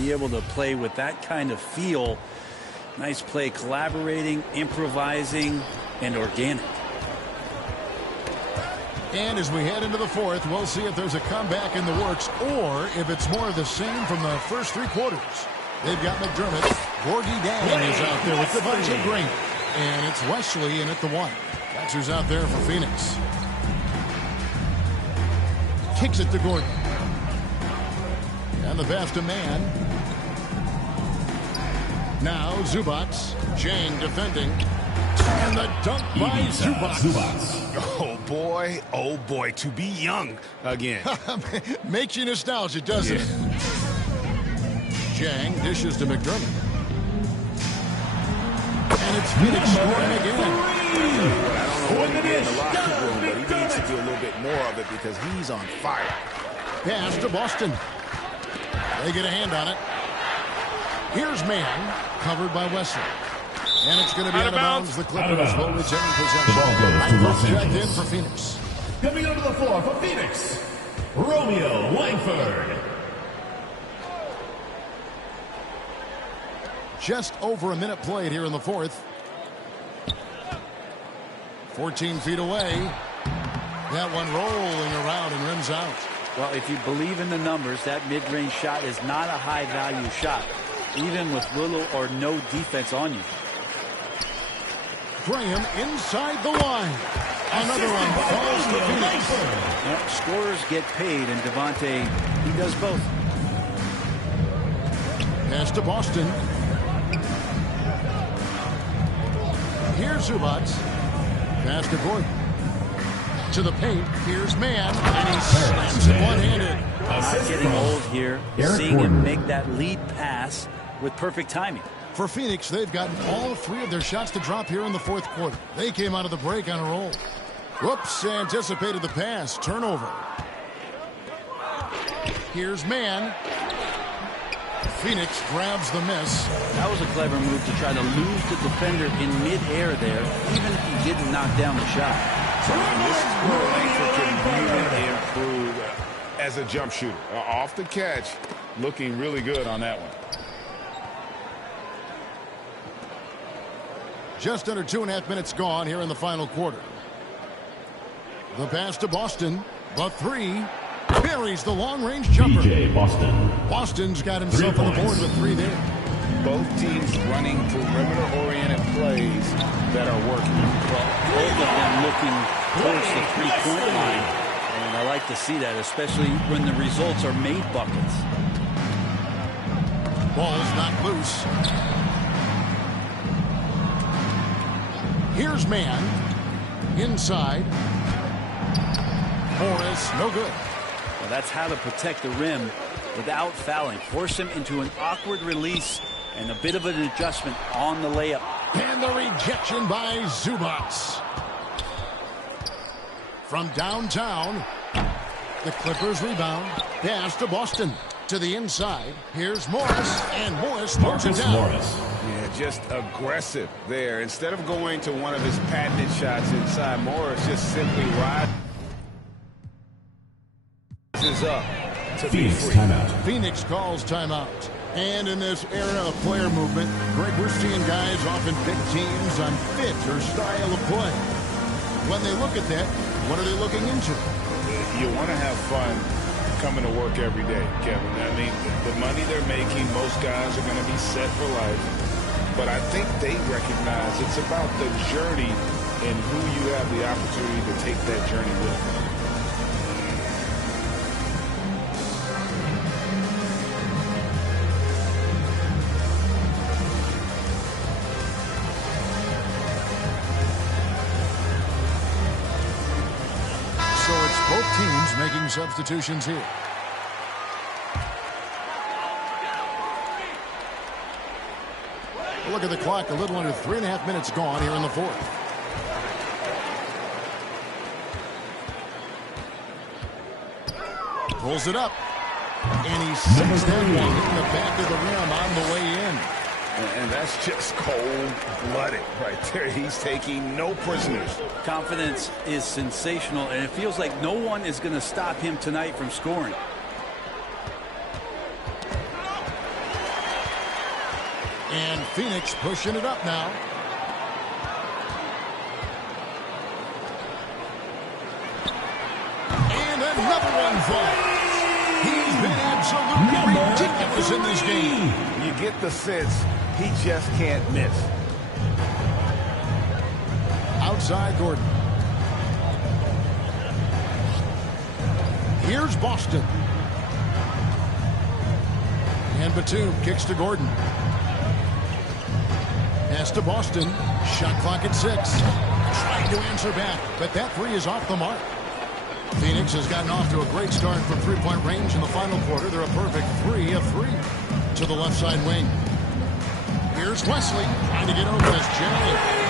be able to play with that kind of feel. Nice play, collaborating, improvising, and organic. And as we head into the fourth, we'll see if there's a comeback in the works or if it's more of the same from the first 3 quarters. They've got McDermott. Gorgie Dan is out there with Devontae Green. And it's Wesley in at the 1. That's who's out there for Phoenix. Kicks it to Gordon. And the pass to man. Now Zubac. Jang defending. And the dunk by Zubac. Oh boy, to be young again. Makes you nostalgic, doesn't it? Jang dishes to McDermott. And it's Phoenix scoring again. I don't know what he did in the locker room, but he needs to do a little bit more of it because he's on fire. Pass to Boston. They get a hand on it. Here's man, covered by Wesley. And it's going to be out of bounds. The Clippers will retain possession. The ball goes to Los checked in Angeles. for Phoenix. Coming onto the floor for Phoenix, Romeo Langford. Just over a minute played here in the fourth. 14 feet away. That one rolling around and rims out. Well, if you believe in the numbers, that mid-range shot is not a high-value shot, even with little or no defense on you. Graham inside the line. Another one falls to Phoenix. Yep, scorers get paid, and Devontae, he does both. Pass to Boston. Here's Zubac. Pass to Gordon. To the paint. Here's man. And he slams it one-handed. Not getting old here. Seeing him make that lead pass with perfect timing. For Phoenix, they've gotten all 3 of their shots to drop here in the fourth quarter. They came out of the break on a roll. Whoops, anticipated the pass. Turnover. Here's man. Phoenix grabs the miss. That was a clever move to try to lose the defender in midair there, even if he didn't knock down the shot. And this is where Langford can really improve as a jump shooter. Off the catch, looking really good on that one. Just under 2.5 minutes gone here in the final quarter. The pass to Boston. The 3. Buries the long-range jumper. DJ Boston. Boston's got himself on the board with 3 there. Both teams running perimeter-oriented plays that are working. Well, both of them looking towards the three-point line. And I like to see that, especially when the results are made buckets. Ball's not loose. Here's man. Inside. Morris, no good. Well, that's how to protect the rim without fouling. Force him into an awkward release and a bit of an adjustment on the layup. And the rejection by Zubac. From downtown, the Clippers rebound. Pass to Boston. To the inside. Here's Morris. And Morris throws it down. Morris. Yeah, just aggressive there. Instead of going to one of his patented shots inside, Morris just simply rises up to be Phoenix free. timeout. Phoenix calls timeout. And in this era of player movement, Greg, we're seeing guys often pick teams on fit or style of play. When they look at that, what are they looking into? You want to have fun coming to work every day, Kevin. I mean, the money they're making, most guys are going to be set for life. But I think they recognize it's about the journey and who you have the opportunity to take that journey with. Both teams making substitutions here. Look at the clock, a little under 3.5 minutes gone here in the fourth. Pulls it up. And he sinks that one in the back of the rim on the way in. And that's just cold-blooded right there. He's taking no prisoners. Confidence is sensational, and it feels like no one is going to stop him tonight from scoring. And Phoenix pushing it up now. And another one falls. He's been absolutely ridiculous in this game. You get the sense he just can't miss. Outside Gordon. Here's Boston. And Batum kicks to Gordon. Pass to Boston. Shot clock at 6. Trying to answer back, but that three is off the mark. Phoenix has gotten off to a great start from three-point range in the final quarter. They're a perfect 3 of 3 to the left side wing. Here's Wesley trying to get over this Jay.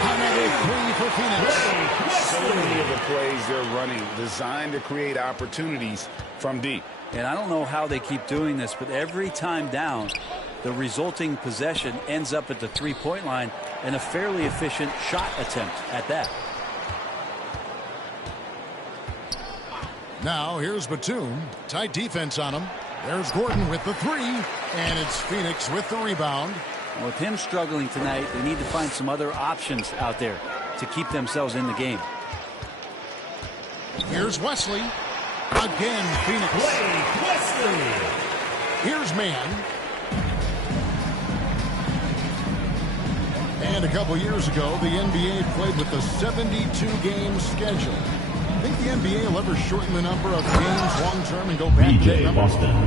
Another 3 for Phoenix. So many of the plays they're running designed to create opportunities from deep. And I don't know how they keep doing this, but every time down, the resulting possession ends up at the three-point line and a fairly efficient shot attempt at that. Now here's Batum. Tight defense on him. There's Gordon with the 3, and it's Phoenix with the rebound. With him struggling tonight, they need to find some other options out there to keep themselves in the game. Here's Wesley. Again, Phoenix. Wesley. Here's Mann. And a couple years ago, the NBA played with a 72-game schedule. I think the NBA will ever shorten the number of games long-term and go back to that number?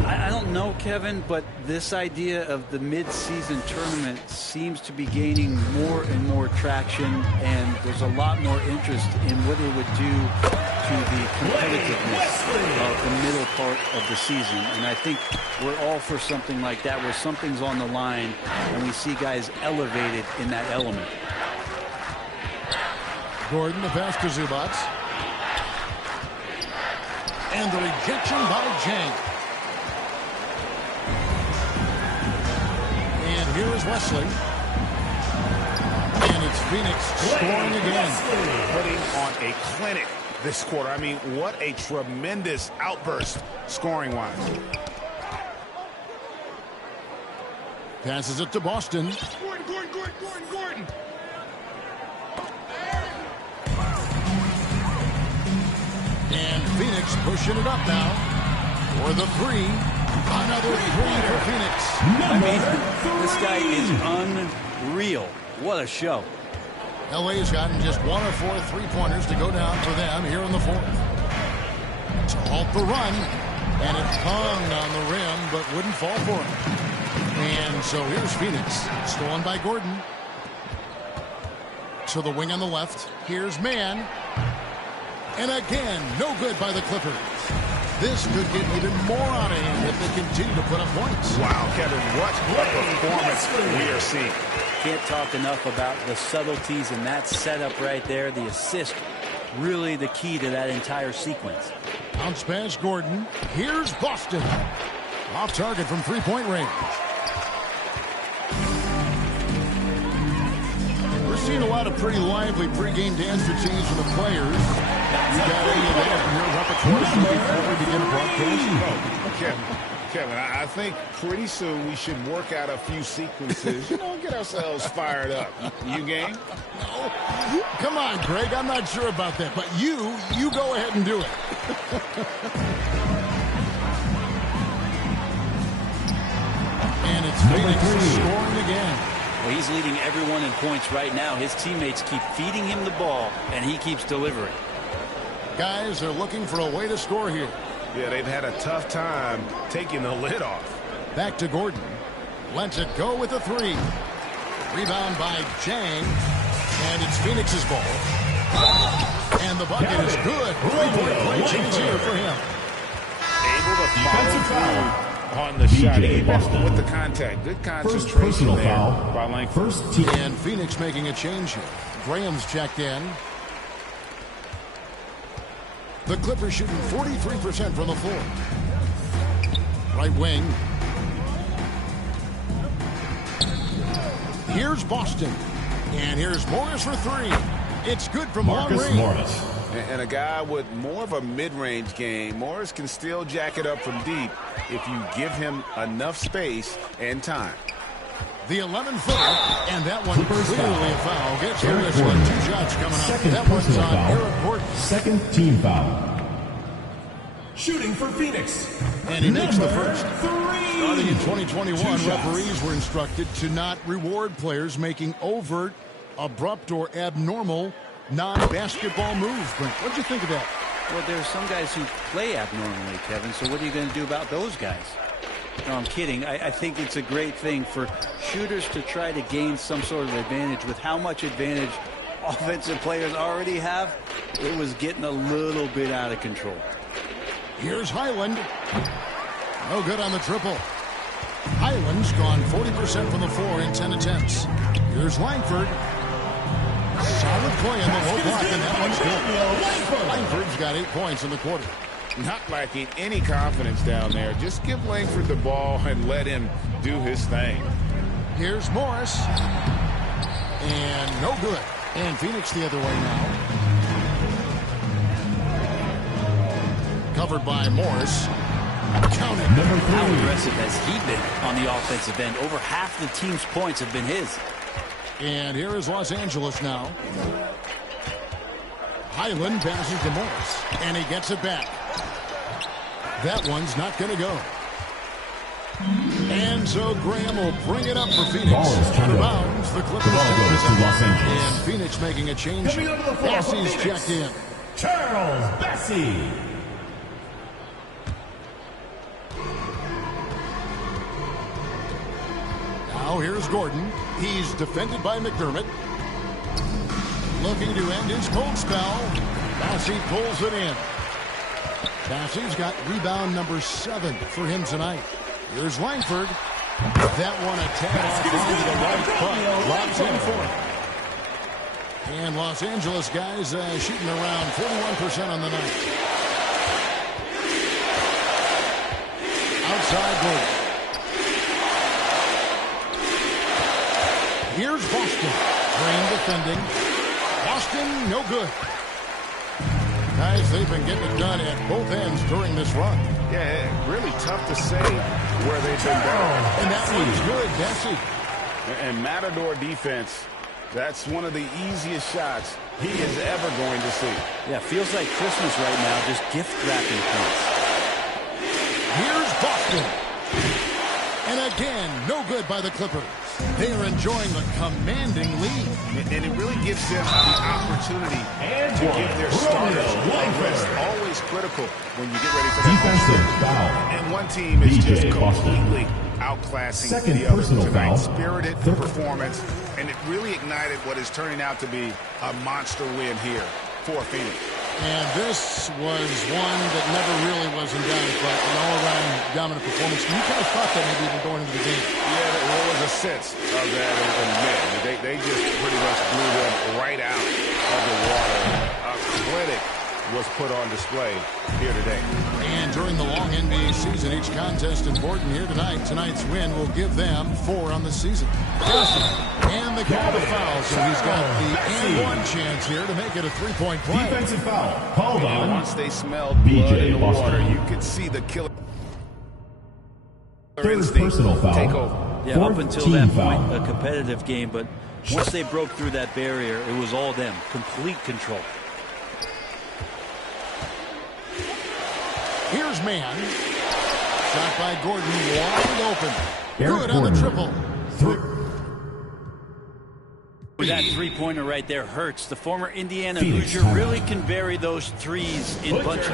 I don't know, Kevin, but this idea of the mid-season tournament seems to be gaining more and more traction, and there's a lot more interest in what it would do to the competitiveness of the middle part of the season. And I think we're all for something like that, where something's on the line, and we see guys elevated in that element. Gordon, the pass to Zubac. And the rejection by Jank. And here is Wesley. And it's Phoenix scoring again. Putting on a clinic this quarter. I mean, what a tremendous outburst scoring-wise. Passes it to Boston. Gordon. And Phoenix pushing it up now for the 3. Another 3 for Phoenix. I mean, this guy is unreal. What a show. LA's gotten just 1 of 4 3-pointers to go down for them here in the 4th. To halt the run. And it hung on the rim, but wouldn't fall for it. And so here's Phoenix. Stolen by Gordon. To the wing on the left. Here's Mann. And again, no good by the Clippers. This could get even more out of hand if they continue to put up points. Wow, Kevin, what performance we are seeing. Can't talk enough about the subtleties in that setup right there. The assist, really the key to that entire sequence. Bounce pass, Gordon. Here's Boston. Off target from three-point range. We're seeing a lot of pretty lively pregame dance routines from the players. You got any of that in your repertoire before we begin broadcasting? Kevin, I think pretty soon we should work out a few sequences, get ourselves fired up. You game? No. Come on, Greg. I'm not sure about that, but you go ahead and do it. And it's Phoenix scoring again. Well, he's leading everyone in points right now. His teammates keep feeding him the ball, and he keeps delivering. Guys are looking for a way to score here. Yeah, they've had a tough time taking the lid off. Back to Gordon. Lets it go with a 3. Rebound by Chang. And it's Phoenix's ball. And the bucket is good. 3-point play change here for him. Able to follow through on the shot, even with the contact. Good concentration there by Langford. And Phoenix making a change here. Graham's checked in. The Clippers shooting 43% from the floor. Right wing. Here's Boston. And here's Morris for 3. It's good from long range. Morris. And a guy with more of a mid-range game. Morris can still jack it up from deep if you give him enough space and time. The 11-footer, and that one clearly a foul. Gets him. There's 2 shots coming up. That one's on Eric Gordon. Second team foul. Shooting for Phoenix. And he makes the first. 3. Starting in 2021, referees were instructed to not reward players making overt, abrupt, or abnormal non-basketball moves. Brent, what'd you think of that? Well, there are some guys who play abnormally, Kevin, so what are you going to do about those guys? No, I'm kidding. I think it's a great thing for shooters to try to gain some sort of advantage. With how much advantage offensive players already have, it was getting a little bit out of control. Here's Highland. No good on the triple. Highland's gone 40% from the floor in 10 attempts. Here's Langford. Solid play in the low block, and that one's good. Langford's got 8 points in the quarter. Not lacking any confidence down there. Just give Langford the ball and let him do his thing. Here's Morris. And no good. And Phoenix the other way now. Covered by Morris. Counted. How aggressive has he been on the offensive end? Over half the team's points have been his. And here is Los Angeles now. Highland passes to Morris. And he gets it back. That one's not going to go. And so Graham will bring it up for Phoenix. Out of bounds, the Clippers take Los Angeles. And Phoenix making a change. Bassey's checked in. Charles Bassey. Now here's Gordon. He's defended by McDermott. Looking to end his cold spell. Bassey pulls it in. Bassey's got rebound number 7 for him tonight. Here's Langford. That one a tad off onto the right foot. Drops in for it. And Los Angeles guys shooting around 41% on the night. Outside Gordon. Here's Boston. Green defending. Boston, no good. Guys, they've been getting it done at both ends during this run. Yeah, really tough to say where they've been better. And that one's good, Bassey. And Matador defense, that's one of the easiest shots he is ever going to see. Yeah, feels like Christmas right now, just gift wrapping points. Here's Boston. And again, no good by the Clippers. They are enjoying a commanding lead. And it really gives them the opportunity to give their starters a rest. Always critical when you get ready for that Defensive foul. And one team is just Boston. completely outclassing Second the other personal tonight. foul. Spirited performance, and it really ignited what is turning out to be a monster win here for Phoenix. And this was one that never really was in doubt, but an all-around dominant performance. You kind of thought that maybe even going into the game. Yeah, there was a sense of that in men. They just pretty much blew them right out of the water. A clinic was put on display here today. And during the long NBA season, each contest important here tonight. Tonight's win will give them 4 on the season. And they call the foul, so he's got the and one chance here to make it a 3-point play. Defensive foul. Called on. Once they smelled blood in the water, you could see the killer instinct personal foul. take over. Yeah, up until that point, a competitive game, but once they broke through that barrier, it was all them. Complete control. Here's Mann. Shot by Gordon, wide open. Eric Good on the triple. That three-pointer right there hurts. The former Indiana Phoenix Hoosier really can bury those threes in bunches.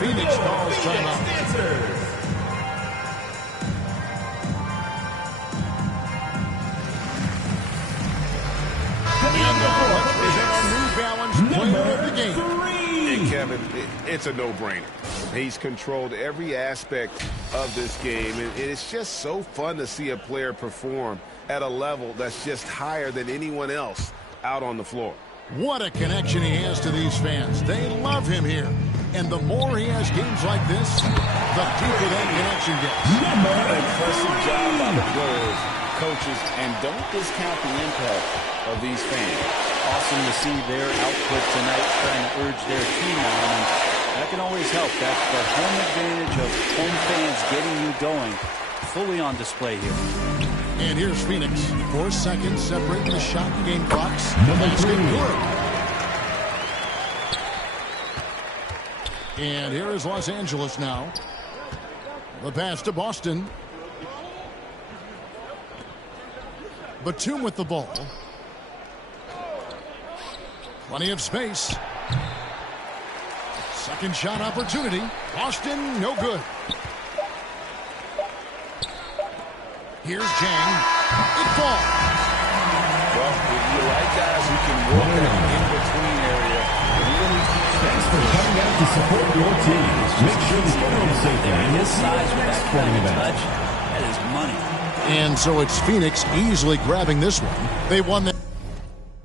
Phoenix calls timeout. Player of the game. And Kevin, it's a no-brainer. He's controlled every aspect of this game, and it's just so fun to see a player perform at a level that's just higher than anyone else out on the floor. What a connection he has to these fans. They love him here. And the more he has games like this, the deeper that connection gets. Impressive job by the players, coaches, and don't discount the impact of these fans. Awesome to see their output tonight, trying to urge their team on, and that can always help. That's the home advantage of home fans getting you going, fully on display here. And here's Phoenix. 4 seconds separating the shot game clocks. Number 3. And here is Los Angeles now. The pass to Boston. Batum with the ball. Plenty of space. Second shot opportunity. Boston, no good. Here's Jang. It falls. Well, you like guys who can work that in-between area. Thanks for coming out to support your team. Make sure the phone safe and his size with that sporting event. That is money. And so it's Phoenix easily grabbing this one. They won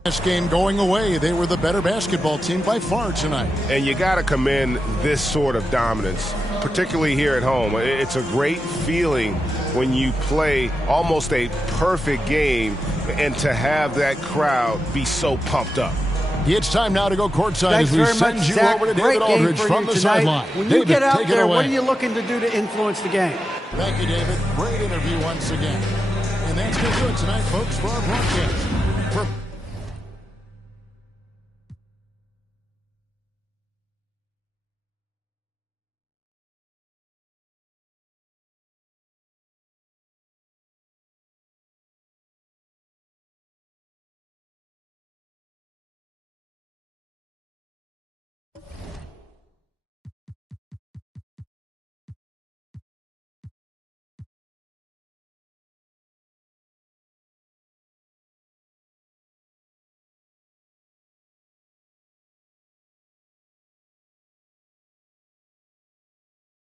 this game going away. They were the better basketball team by far tonight. And you got to commend this sort of dominance, particularly here at home. It's a great feeling when you play almost a perfect game and to have that crowd be so pumped up. It's time now to go courtside Thanks as we very send much, you Zach. over to Great David game Aldridge for from you the tonight. sideline. When you David, get out take it there, away. what are you looking to do to influence the game? Thank you, David. Great interview once again. And that's going to do it tonight, folks, for our broadcast. For